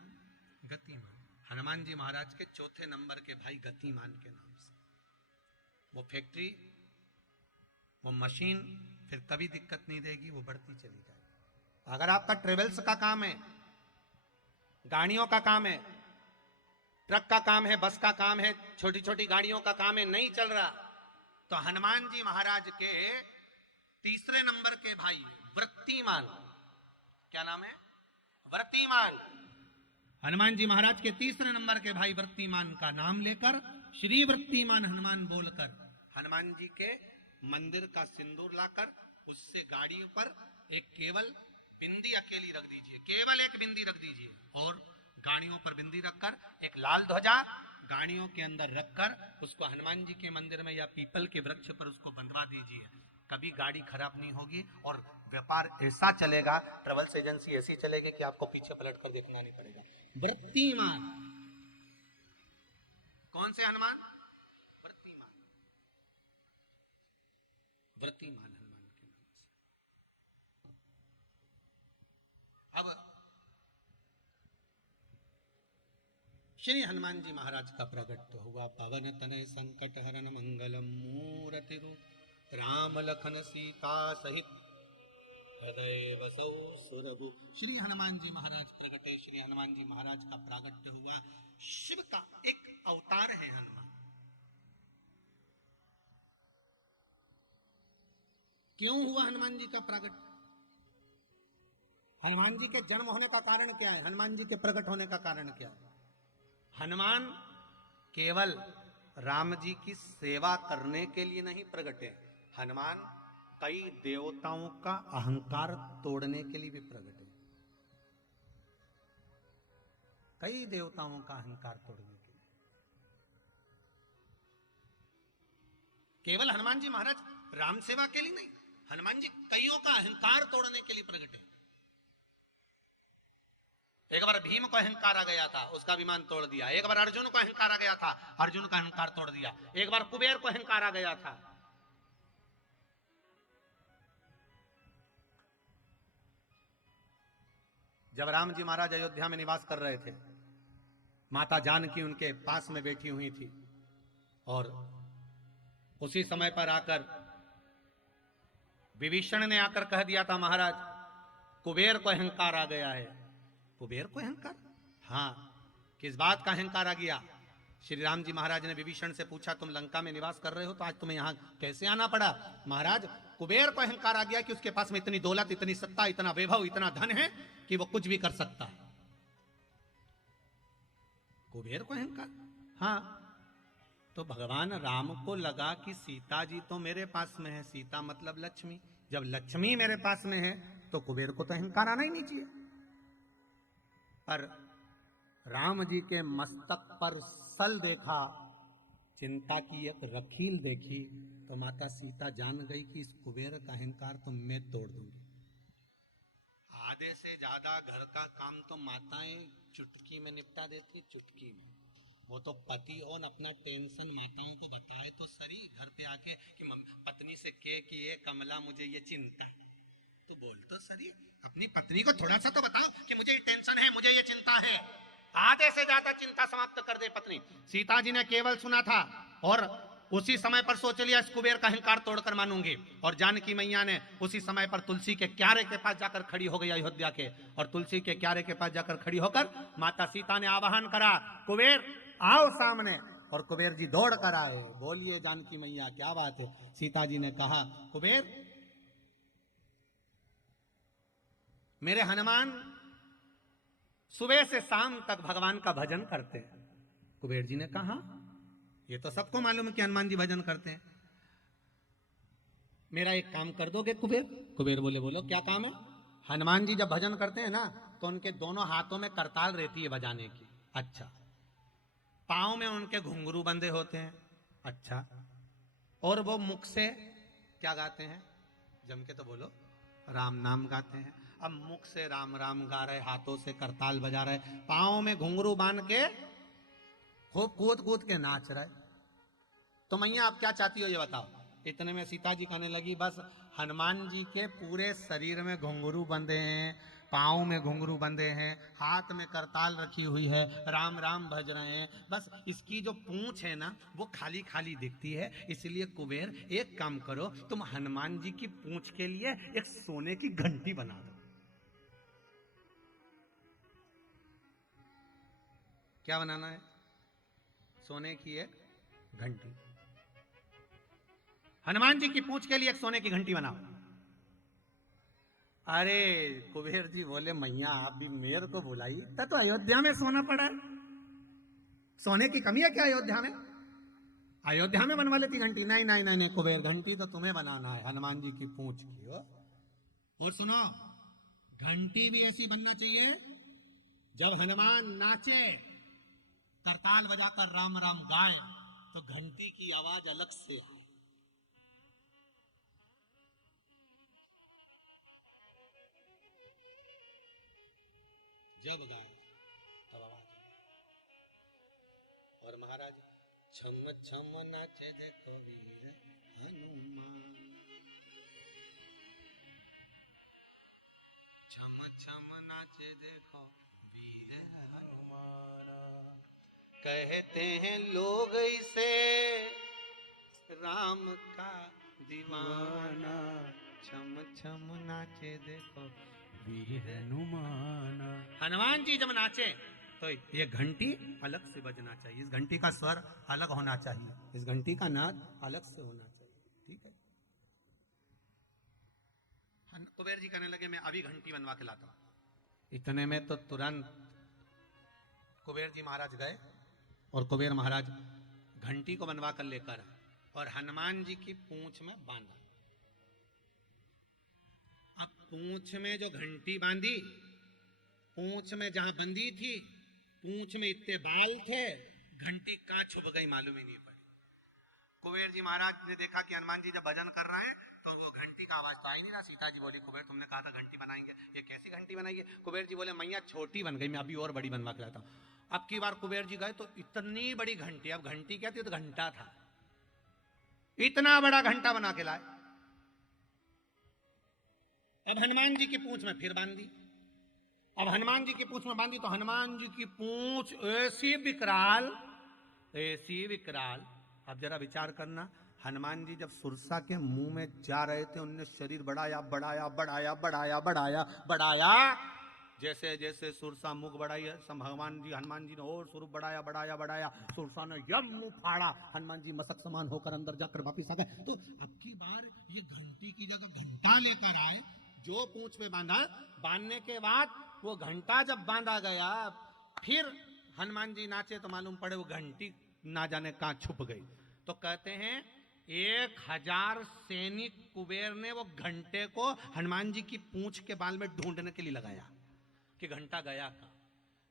गतिमान। हनुमान जी महाराज के चौथे नंबर के भाई गतिमान के नाम से। वो फैक्ट्री, वो मशीन फिर कभी दिक्कत नहीं देगी, वो बढ़ती चली जाएगी। अगर आपका ट्रेवल्स का काम है, गाड़ियों का काम है, ट्रक का काम है, बस का काम है, छोटी छोटी गाड़ियों का काम है, नहीं चल रहा, तो हनुमान जी महाराज के तीसरे नंबर के भाई वृत्तिमान, क्या नाम है? वृत्तिमान। हनुमान जी महाराज के तीसरे नंबर के भाई वृत्तिमान का नाम लेकर श्री वृत्तिमान हनुमान बोलकर हनुमान जी के मंदिर का सिंदूर लाकर उससे गाड़ियों पर एक केवल बिंदी अकेली रख दीजिए, केवल एक बिंदी रख दीजिए, और गाड़ियों पर बिंदी रखकर एक लाल ध्वजा गाड़ियों के अंदर रखकर उसको हनुमान जी के मंदिर में या पीपल के वृक्ष पर उसको बंधवा दीजिए। कभी गाड़ी खराब नहीं होगी और व्यापार ऐसा चलेगा, ट्रेवल्स एजेंसी ऐसी चलेगी कि आपको पीछे पलट कर देखना नहीं पड़ेगा। वृत्तिमान। कौन से हनुमान? वृत्तिमान। वृत्तिमान हनुमान के नाम से। अब श्री हनुमान जी महाराज का प्रकट हुआ। पवन तनय संकट हरन मंगलम मूर्ति रूप, राम लखन सीता सहित हृदय बसौ सुरभु। श्री हनुमान जी महाराज प्रकटे। श्री हनुमान जी महाराज का प्रागट्य हुआ। शिव का एक अवतार है हनुमान। क्यों हुआ हनुमान जी का प्रकट? हनुमान जी के जन्म होने का कारण क्या है? हनुमान जी के प्रकट होने का कारण क्या है? हनुमान केवल राम जी की सेवा करने के लिए नहीं प्रकटे, हनुमान कई देवताओं का अहंकार तोड़ने के लिए भी प्रकट है। कई देवताओं का अहंकार तोड़ने के लिए। केवल हनुमान जी महाराज राम सेवा के लिए नहीं, हनुमान जी कईयों का अहंकार तोड़ने के लिए प्रकट है। एक बार भीम को अहंकार आ गया था, उसका विमान तोड़ दिया। एक बार अर्जुन को अहंकार आ गया था, अर्जुन का अहंकार तोड़ दिया। एक बार कुबेर को अहंकार आ गया था। जब राम जी महाराज अयोध्या में निवास कर रहे थे, माता जानकी उनके पास में बैठी हुई थी, और उसी समय पर आकर विभीषण ने आकर कह दिया था, महाराज कुबेर को अहंकार आ गया है। कुबेर को अहंकार? हाँ। किस बात का अहंकार आ गया? श्री राम जी महाराज ने विभीषण से पूछा, तुम लंका में निवास कर रहे हो तो आज तुम्हें यहां कैसे आना पड़ा? महाराज कुबेर को अहंकार आ गया कि उसके पास में इतनी दौलत, इतनी सत्ता, इतना वैभव, इतना धन है कि वो कुछ भी कर सकता है। कुबेर को अहंकार? हाँ। तो भगवान राम को लगा कि सीता जी तो मेरे पास में है, सीता मतलब लक्ष्मी, जब लक्ष्मी मेरे पास में है तो कुबेर को तो अहंकार आना ही नहीं चाहिए। पर राम जी के मस्तक पर सल देखा, चिंता की एक रखील देखी, तो माता सीता जान गई कि इस कुबेर का अहंकार तो मैं तोड़ दूंगी। आधे से ज्यादा घर का काम तो माताएं चुटकी में निपटा देती, चुटकी में। वो तो पति हो न अपना टेंशन माताओं को बताए तो सही, घर पे आके कि पत्नी से के कि ये कमला मुझे ये चिंता है, तो बोल तो सही, अपनी पत्नी को थोड़ा सा तो बताओ कि मुझे ये टेंशन है, मुझे ये चिंता है। आधे से ज्यादा चिंता समाप्त कर दे पत्नी। सीता जी ने केवल सुना था और उसी समय पर सोच लिया, इस कुबेर का अहंकार तोड़कर मानूंगी। और जानकी मैया ने उसी समय पर तुलसी के क्यारे के पास जाकर खड़ी हो गई अयोध्या के, और तुलसी के क्यारे के पास जाकर खड़ी होकर माता सीता ने आवाहन करा, कुबेर आओ सामने। और कुबेर जी दौड़ कर आए। बोलिए जानकी मैया क्या बात है? सीता जी ने कहा, कुबेर मेरे हनुमान सुबह से शाम तक भगवान का भजन करते हैं। कुबेर जी ने कहा, ये तो सबको मालूम है कि हनुमान जी भजन करते हैं, मेरा एक काम कर दोगे कुबेर? कुबेर बोले, बोलो क्या काम है? हनुमान जी जब भजन करते हैं ना तो उनके दोनों हाथों में करताल रहती है बजाने की। अच्छा। पांव में उनके घुंघरू बंधे होते हैं। अच्छा। और वो मुख से क्या गाते हैं? जम के तो बोलो, राम नाम गाते हैं। अब मुख से राम राम गा रहे, हाथों से करताल बजा रहे, पाँव में घुंघरू बांध के खूब कूद कूद के नाच रहे। तो मैया आप क्या चाहती हो ये बताओ। इतने में सीता जी कहने लगी, बस हनुमान जी के पूरे शरीर में घुंघरू बंधे हैं, पाँव में घुंघरू बंधे हैं, हाथ में करताल रखी हुई है, राम राम भज रहे हैं, बस इसकी जो पूंछ है ना वो खाली खाली दिखती है। इसलिए कुबेर एक काम करो, तुम हनुमान जी की पूंछ के लिए एक सोने की घंटी बना दो। क्या बनाना है? सोने की एक घंटी। हनुमान जी की पूंछ के लिए एक सोने की घंटी बनाओ। अरे कुबेर जी बोले, मैया आप भी मेरे को बुलाई, तो अयोध्या में सोना पड़ा है, सोने की कमी है क्या अयोध्या में? अयोध्या में बनवा लेती घंटी। नहीं नहीं नहीं नहीं कुबेर, घंटी तो तुम्हें बनाना है, हनुमान जी की पूंछ की हो। और सुनो, घंटी भी ऐसी बनना चाहिए जब हनुमान नाचे, करताल बजाकर राम राम गाए, तो घंटी की आवाज अलग से आए। जब गाए तब आवाज। और महाराज छम छम नाचे देखो वीर हनुमान, छम छम नाचे देखो वीर हनुमान, कहते हैं लोग इसे राम का दीवाना, छम छम नाचे देखो वीर हनुमान। हनुमान जी जब नाचे तो ये घंटी अलग से बजना चाहिए, इस घंटी का स्वर अलग होना चाहिए, इस घंटी का नाद अलग से होना चाहिए। ठीक है। कुबेर जी कहने लगे, मैं अभी घंटी बनवा के लाता हूं। इतने में तो तुरंत कुबेर जी महाराज गए और कुबेर महाराज घंटी को बनवा कर लेकर और हनुमान जी की पूंछ में बांधा। अब पूंछ में जो घंटी बांधी, पूंछ में जहां बंधी थी, पूंछ में इतने बाल थे, घंटी कहां छुप गई मालूम ही नहीं पड़ी। कुबेर जी महाराज ने देखा कि हनुमान जी जब भजन कर रहे हैं तो वो घंटी का आवाज तो आ ही नहीं रहा। सीता जी बोली, कुबेर तुमने कहा था घंटी बनाएंगे, ये कैसी घंटी बनाएंगे? कुबेर जी बोले, मैया छोटी बन गई, मैं अभी और बड़ी बनवा के लाता हूं। अब की बार कुबेर जी गए तो इतनी बड़ी घंटी, अब घंटी क्या थी, तो घंटा था, इतना बड़ा घंटा बना के लाए। अब हनुमान जी की पूंछ में फिर बांधी। अब हनुमान जी की पूंछ में बांधी तो हनुमान जी की पूंछ ऐसी विकराल, ऐसी विकराल। अब जरा विचार करना, हनुमान जी जब सुरसा के मुंह में जा रहे थे, उनने शरीर बढ़ाया बढ़ाया बढ़ाया बढ़ाया बढ़ाया बढ़ाया, जैसे जैसे सुरसा मुख बढ़ाई, भगवान जी हनुमान जी ने और स्वरूप बढ़ाया बढ़ाया बढ़ाया, सुरसा ने यम मुंह फाड़ा, हनुमान जी मसक समान होकर अंदर जाकर वापिस आ गए। तो अब की बार ये घंटी की जगह घंटा लेकर आए, जो पूंछ में बांधा, बांधने के बाद वो घंटा जब बांधा गया, फिर हनुमान जी नाचे तो मालूम पड़े वो घंटी ना जाने कहां छुप गई। तो कहते हैं 1000 सैनिक कुबेर ने वो घंटे को हनुमान जी की पूंछ के बाल में ढूंढने के लिए लगाया कि घंटा गया कहां।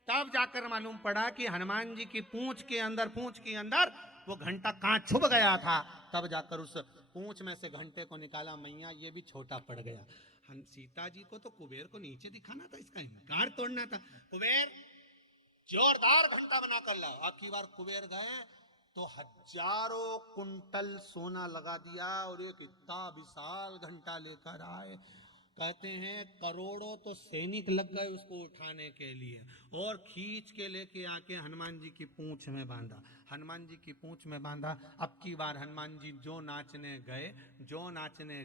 तब जाकर मालूम पड़ा कि हनुमान जी की पूंछ के अंदर वो घंटा कहां छुप गया था। तब जाकर उस पूंछ में से घंटे को निकाला। मैया ये भी छोटा पड़ गया। सीता जी को तो कुबेर को नीचे दिखाना था, इसका इनकार तोड़ना था। कुबेर जोरदार घंटा बना कर लाओ। अब की बार कुबेर गए तो 1000 कुंटल सोना लगा दिया और एक इतना विशाल घंटा लेकर आए। कहते हैं करोड़ों तो सैनिक लग गए उसको उठाने के लिए और खींच के लेके आके हनुमान जी की पूंछ में बांधा। हनुमान जी की पूंछ में बांधा। अब की बार हनुमान जी जो नाचने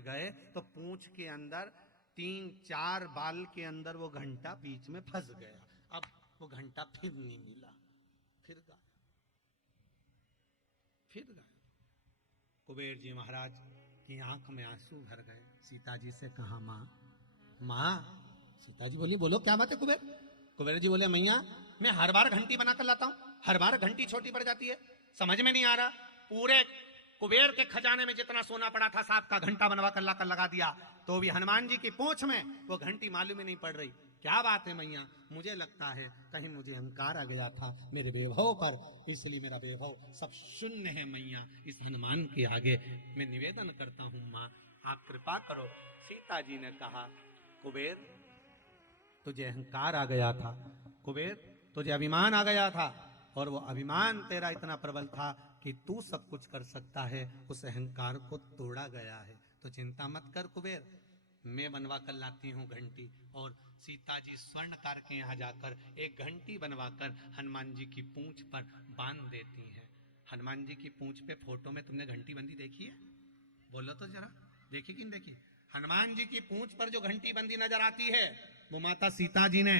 गए तो पूंछ के अंदर 3-4 बाल के अंदर वो घंटा बीच में फंस गया। अब वो घंटा फिर नहीं मिला, फिर गया। कुबेर जी महाराज की आंख में आंसू भर गए। सीता जी से कहा, माँ। सीता जी बोली, बोलो क्या बात है कुबेर? कुबेर जी बोले, मैया मैं हर बार घंटी बना कर लाता हूँ, हर बार घंटी छोटी पड़ जाती है, समझ में नहीं आ रहा। पूरे कुबेर के खजाने में जितना सोना पड़ा था साहब का घंटा बनवा कर लाकर लगा दिया, तो भी हनुमान जी की पूंछ में वो घंटी मालूम ही नहीं पड़ रही। क्या बात है मैया? मुझे लगता है कहीं मुझे अहंकार आ गया था मेरे वैभव पर, इसलिए मेरा वैभव सब शून्य है। मैया इस हनुमान के आगे मैं निवेदन करता हूँ, माँ आप कृपा करो। सीता जी ने कहा, कुबेर तुझे अहंकार आ गया था। कुबेर, तुझे अभिमान आ गया था, और वो अभिमान तेरा इतना प्रबल था कि तू सब कुछ कर सकता है, उस अहंकार को तोड़ा गया है। तो चिंता मत कर कुबेर, मैं बनवा कर लाती हूँ घंटी, और सीता जी स्वर्णकार के यहाँ जाकर एक घंटी बनवाकर हनुमान जी की पूंछ पर बांध देती हैं। हनुमान जी की पूंछ पे फोटो में तुमने घंटी बंदी देखी है? बोलो तो जरा, देखी कि नहीं देखी? हनुमान जी की पूंछ पर जो घंटी बंदी नजर आती है, वो माता सीता जी ने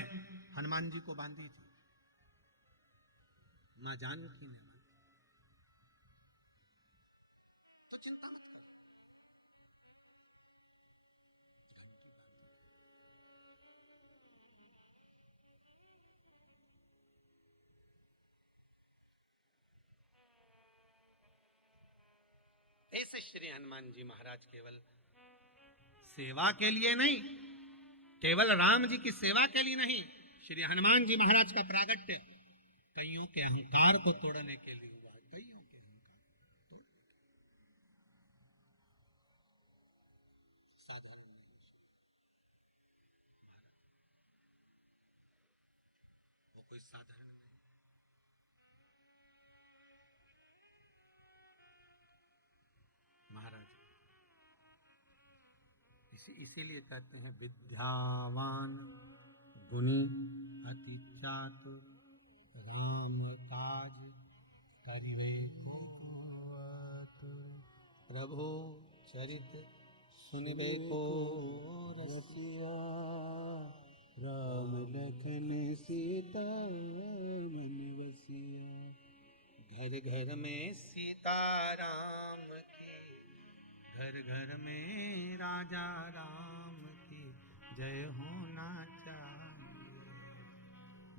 हनुमान जी को बांधी थी, मां जानकी ने बांधी। तो चिंता मत करो, ऐसे श्री हनुमान जी महाराज केवल सेवा के लिए नहीं, केवल राम जी की सेवा के लिए नहीं, श्री हनुमान जी महाराज का प्रागट्य कईयों के अहंकार को तोड़ने के लिए हुआ। कईयों के अहंकार साधारण नहीं, वो कोई साधारण नहीं। महाराज इसीलिए कहते हैं विद्यावान गुणी अति चातुर, राम काज करिवे को प्रभु चरित सुनिबे को रसिया, राम लखन सीता मन बसिया। घर घर में सीताराम की, घर घर में राजा राम की जय होना चाहिए,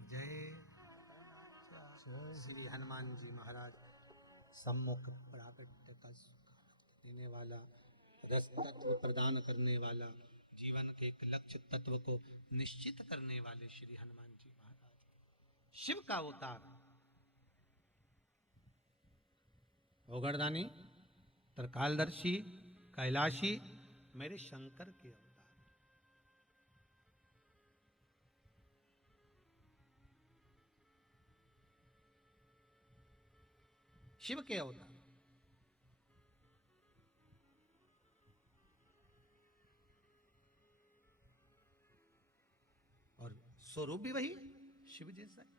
जय। श्री हनुमान जी महाराज सम्मुख प्रागट्य का देने वाला, रस तत्व प्रदान करने वाला, जीवन के एक लक्ष्य तत्व को निश्चित करने वाले श्री हनुमान जी महाराज शिव का अवतार, ओगरदानी, त्रिकालदर्शी, कैलाशी, मेरे शंकर के अवतार। शिव के अवतार, और स्वरूप भी वही शिव जैसा है।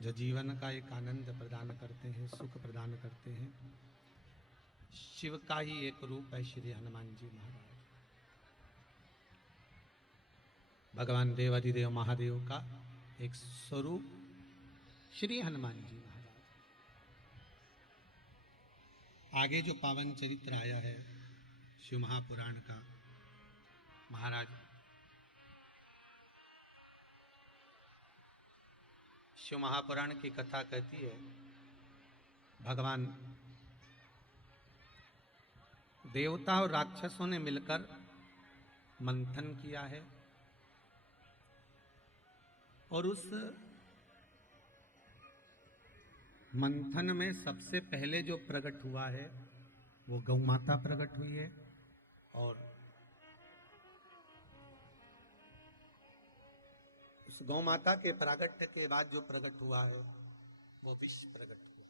जो जीवन का एक आनंद प्रदान करते हैं, सुख प्रदान करते हैं, शिव का ही एक रूप है श्री हनुमान जी महाराज। भगवान देवाधिदेव महादेव का एक स्वरूप श्री हनुमान जी महाराज। आगे जो पावन चरित्र आया है शिव महापुराण का, महाराज शिव महापुराण की कथा कहती है, भगवान देवता और राक्षसों ने मिलकर मंथन किया है, और उस मंथन में सबसे पहले जो प्रकट हुआ है वो गौ माता प्रकट हुई है, और उस गौ माता के प्रागट्य के बाद जो प्रकट हुआ है वो विष प्रकट हुआ।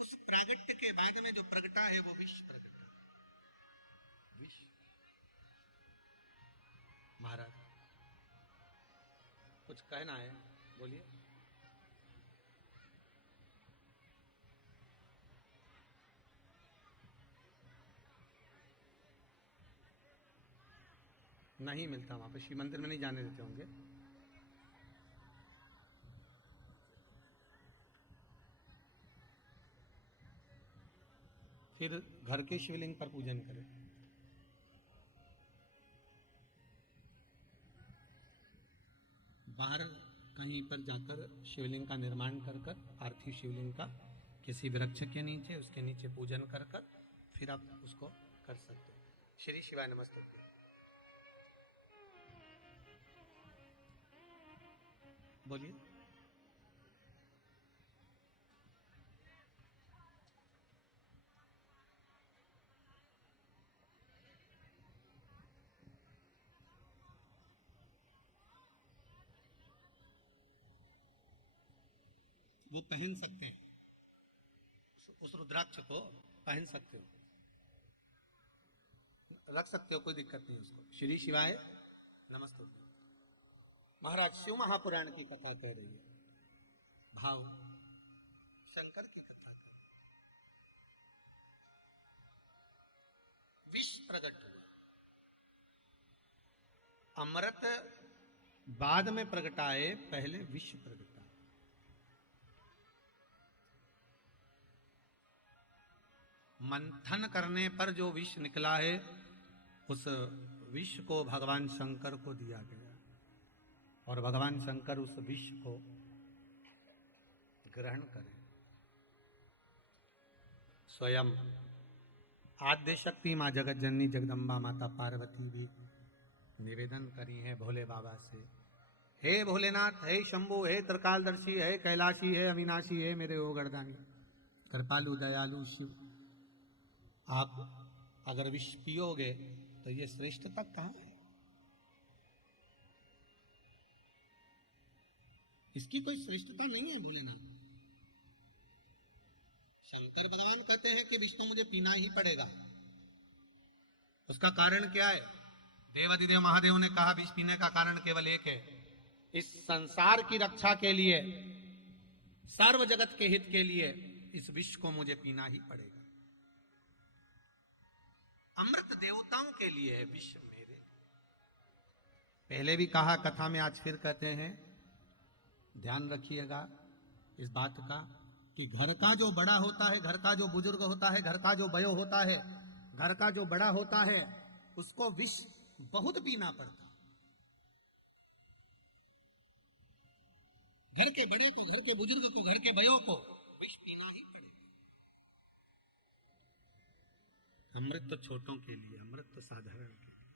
उस प्रागट्य के बाद में जो प्रकटा है वो विष प्रकट है। विष। महाराज कुछ कहना है, बोलिए। नहीं मिलता वहां पे, शिव मंदिर में नहीं जाने देते होंगे। फिर घर के शिवलिंग पर पूजन करें। बाहर कहीं पर जाकर शिवलिंग का निर्माण कर पार्थिव शिवलिंग का किसी वृक्ष के नीचे, उसके नीचे पूजन कर फिर आप उसको कर सकते हैं। श्री शिवाय नमस्ते। बोलिए। वो पहन सकते हैं, उस रुद्राक्ष को पहन सकते हो, रख सकते हो, कोई दिक्कत नहीं उसको। श्री शिवाय नमस्ते। महाराज शिव महापुराण की कथा कह रही है, भाव शंकर की कथा कर, विष प्रकट हुआ, अमृत बाद में प्रगटाए, पहले विष प्रगटा। मंथन करने पर जो विष निकला है, उस विष को भगवान शंकर को दिया गया और भगवान शंकर उस विष को ग्रहण करें। स्वयं आद्य शक्ति मां जगत जननी जगदम्बा माता पार्वती भी निवेदन करी है भोले बाबा से, हे भोलेनाथ, हे शंभु, हे त्रिकालदर्शी, हे कैलाशी, हे अविनाशी, हे मेरे ओ गर्दानी, कृपालु दयालु शिव, आप अगर विष पियोगे तो ये श्रेष्ठता कहां है? इसकी कोई श्रेष्ठता नहीं है भोलेनाथ। शंकर भगवान कहते हैं कि विष तो मुझे पीना ही पड़ेगा। उसका कारण क्या है? देवाधिदेव महादेव ने कहा विष पीने का कारण केवल एक है, इस संसार की रक्षा के लिए, सर्व जगत के हित के लिए इस विष को मुझे पीना ही पड़ेगा। अमृत देवताओं के लिए है विष मेरे। पहले भी कहा, कथा में आज फिर कहते हैं, ध्यान रखिएगा इस बात का कि घर का जो बड़ा होता है, घर का जो बुजुर्ग होता है, घर का जो वयो होता है, घर का जो बड़ा होता है, उसको विष बहुत पीना पड़ता। घर के बड़े को, घर के बुजुर्ग को, घर के वयो को विष पीना ही पड़ेगा। अमृत तो छोटों के लिए, अमृत तो साधारण के लिए।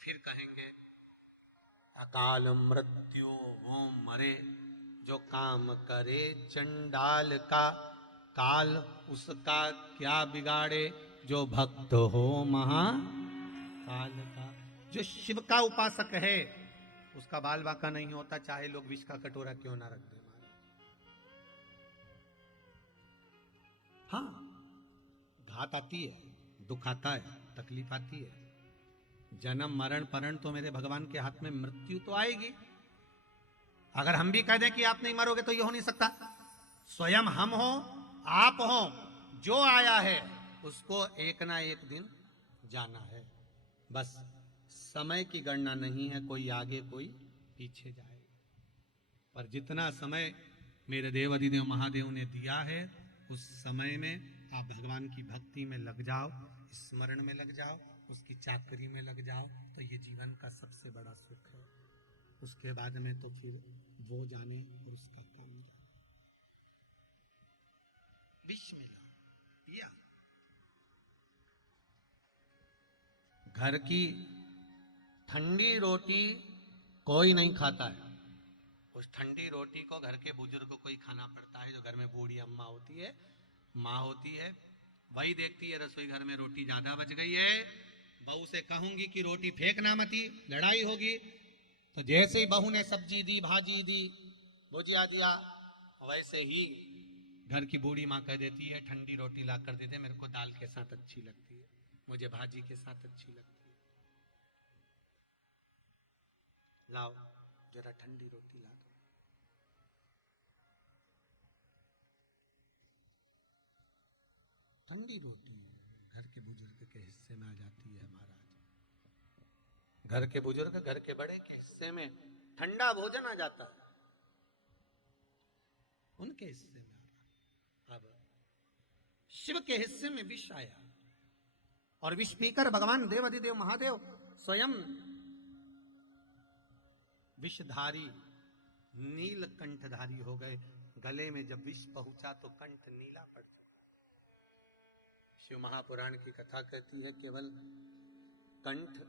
फिर कहेंगे अकाल मृत्यु वो मरे, जो काम करे चंडाल का, काल उसका क्या बिगाड़े, जो भक्त हो महाकाल का। जो शिव का उपासक है उसका बाल बांका नहीं होता, चाहे लोग विष का कटोरा क्यों ना रख दे। हाँ, घात आती है, दुख आता है, तकलीफ आती है, जन्म मरण परण तो मेरे भगवान के हाथ में, मृत्यु तो आएगी। अगर हम भी कह दें कि आप नहीं मरोगे तो ये हो नहीं सकता। स्वयं हम हो, आप हो, जो आया है उसको एक ना एक दिन जाना है। बस समय की गणना नहीं है, कोई आगे कोई पीछे जाएगा। पर जितना समय मेरे देव अधिदेव महादेव ने दिया है, उस समय में आप भगवान की भक्ति में लग जाओ, स्मरण में लग जाओ, उसकी चाकरी में लग जाओ, तो ये जीवन का सबसे बड़ा सुख है। उसके बाद में तो फिर वो जाने और उसका काम जाने। विष मिला, पिया। घर की ठंडी रोटी कोई नहीं खाता है, उस ठंडी रोटी को घर के बुजुर्ग को ही खाना पड़ता है। जो घर में बूढ़ी अम्मा होती है, माँ होती है, वही देखती है रसोई घर में रोटी ज्यादा बच गई है, बहू से कहूंगी कि रोटी फेंकना मती, लड़ाई होगी। तो जैसे ही बहू ने सब्जी दी, भाजी दी, भुजिया दिया, वैसे ही घर की बूढ़ी माँ कह देती है ठंडी रोटी ला कर देते, मेरे को दाल के साथ अच्छी लगती है, मुझे भाजी के साथ अच्छी लगती है, लाओ जरा ठंडी रोटी ला दो। ठंडी रोटी घर के बुजुर्ग के हिस्से में आ जाती है महाराज। घर के बुजुर्ग, घर के बड़े के हिस्से में ठंडा भोजन आ जाता है, उनके हिस्से में आ रहा। अब शिव के हिस्से में विष आया और विष पीकर भगवान देव अधिदेव महादेव स्वयं विषधारी, नील कंठधारी हो गए। गले में जब विष पहुंचा तो कंठ नीला पड़ चुका। शिव महापुराण की कथा कहती है केवल कंठ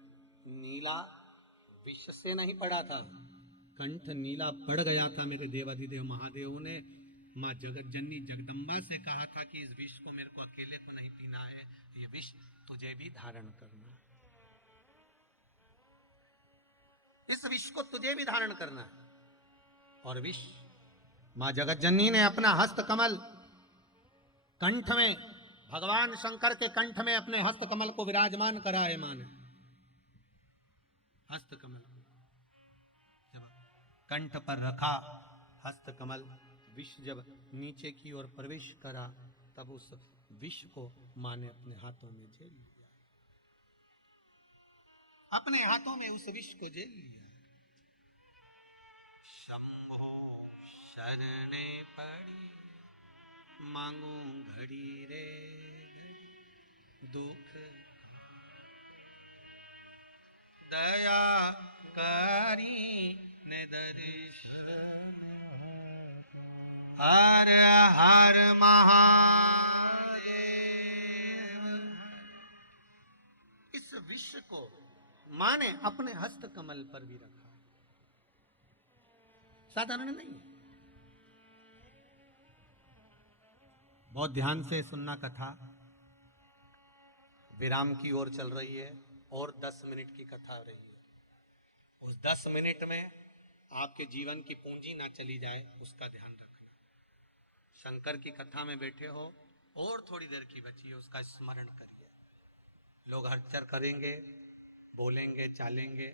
नीला विष से नहीं पड़ा था, कंठ नीला पड़ गया था। मेरे देवाधिदेव महादेव ने माँ जगत जननी जगदम्बा से कहा था कि इस विष को मेरे को अकेले को नहीं पीना है, ये विष तुझे भी धारण करना है, इस विष को तुझे भी धारण करना है। और विष मां जगतजननी ने अपना हस्त कमल कंठ में, भगवान शंकर के कंठ में अपने हस्त कमल को विराजमान करा है। मां ने हस्त कमल जब कंठ पर रखा, हस्त कमल, विष जब नीचे की ओर प्रवेश करा, तब उस विष को मां ने अपने हाथों में झेल लिया, अपने हाथों में उस विष को झेल लिया। शंभो शरणे पड़ी मांगू घड़ी रे घड़ी, दुख दया करी ने दर्शन, हर हर महादेव। इस विश्व को मां ने अपने हस्त कमल पर भी रखा, साधारण नहीं। बहुत ध्यान से सुनना कथा, विराम की ओर चल रही है और 10 मिनट की कथा रही है। उस 10 मिनट में आपके जीवन की पूंजी ना चली जाए, उसका ध्यान रखना। शंकर की कथा में बैठे हो और थोड़ी देर की बची है, उसका स्मरण करिए। लोग हलचल करेंगे, बोलेंगे, चालेंगे,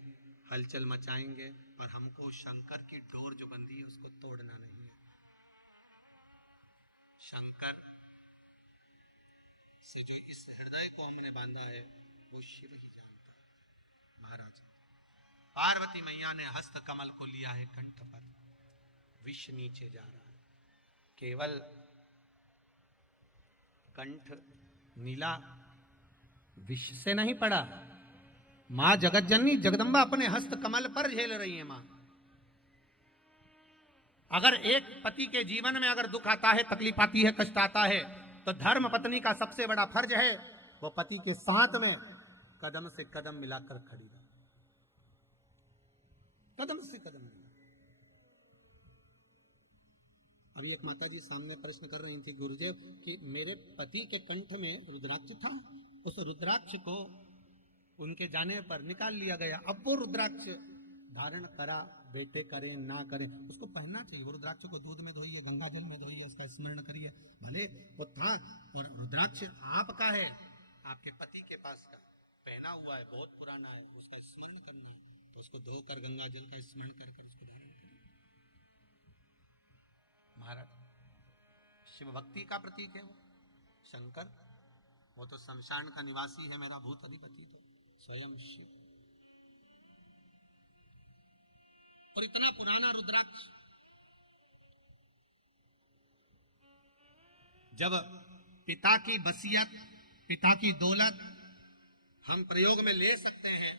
हलचल मचाएंगे, और हमको शंकर की डोर जो बंधी है उसको तोड़ना नहीं है। शंकर से जो इस हृदय को हमने बांधा है वो शिव ही जानता है। महाराज पार्वती मैया ने हस्त कमल को लिया है कंठ पर, विष नीचे जा रहा है। केवल कंठ नीला विष से नहीं पड़ा, मां जगतजननी जगदम्बा अपने हस्त कमल पर झेल रही है। मां, अगर एक पति के जीवन में अगर दुख आता है, तकलीफ आती है, कष्ट आता है, तो धर्म पत्नी का सबसे बड़ा फर्ज है वो पति के साथ में कदम से कदम मिलाकर खड़ी रहे, कदम से कदम मिला। अभी एक माता जी सामने प्रश्न कर रही थी गुरुदेव कि मेरे पति के कंठ में रुद्राक्ष था, उस रुद्राक्ष को उनके जाने पर निकाल लिया गया, अब वो रुद्राक्ष धारण करा, बेटे करें ना करें, उसको पहनना चाहिए। वो रुद्राक्ष को दूध में धोइए, गंगा जल में धोइए, इसका स्मरण करिए। भले वो था और रुद्राक्ष आपका है, आपके पति के पास का पहना हुआ है, बहुत पुराना है, उसका स्मरण करना है, तो उसको धोकर गंगा जल का स्मरण करके उसको धारण करिए। महाराज शिव भक्ति का प्रतीक है वो शंकर, वो तो शमशान का निवासी है, मेरा भूत अधिपति तो स्वयं शिव। और इतना पुराना रुद्राक्ष, जब पिता की वसीयत, पिता की दौलत हम प्रयोग में ले सकते हैं,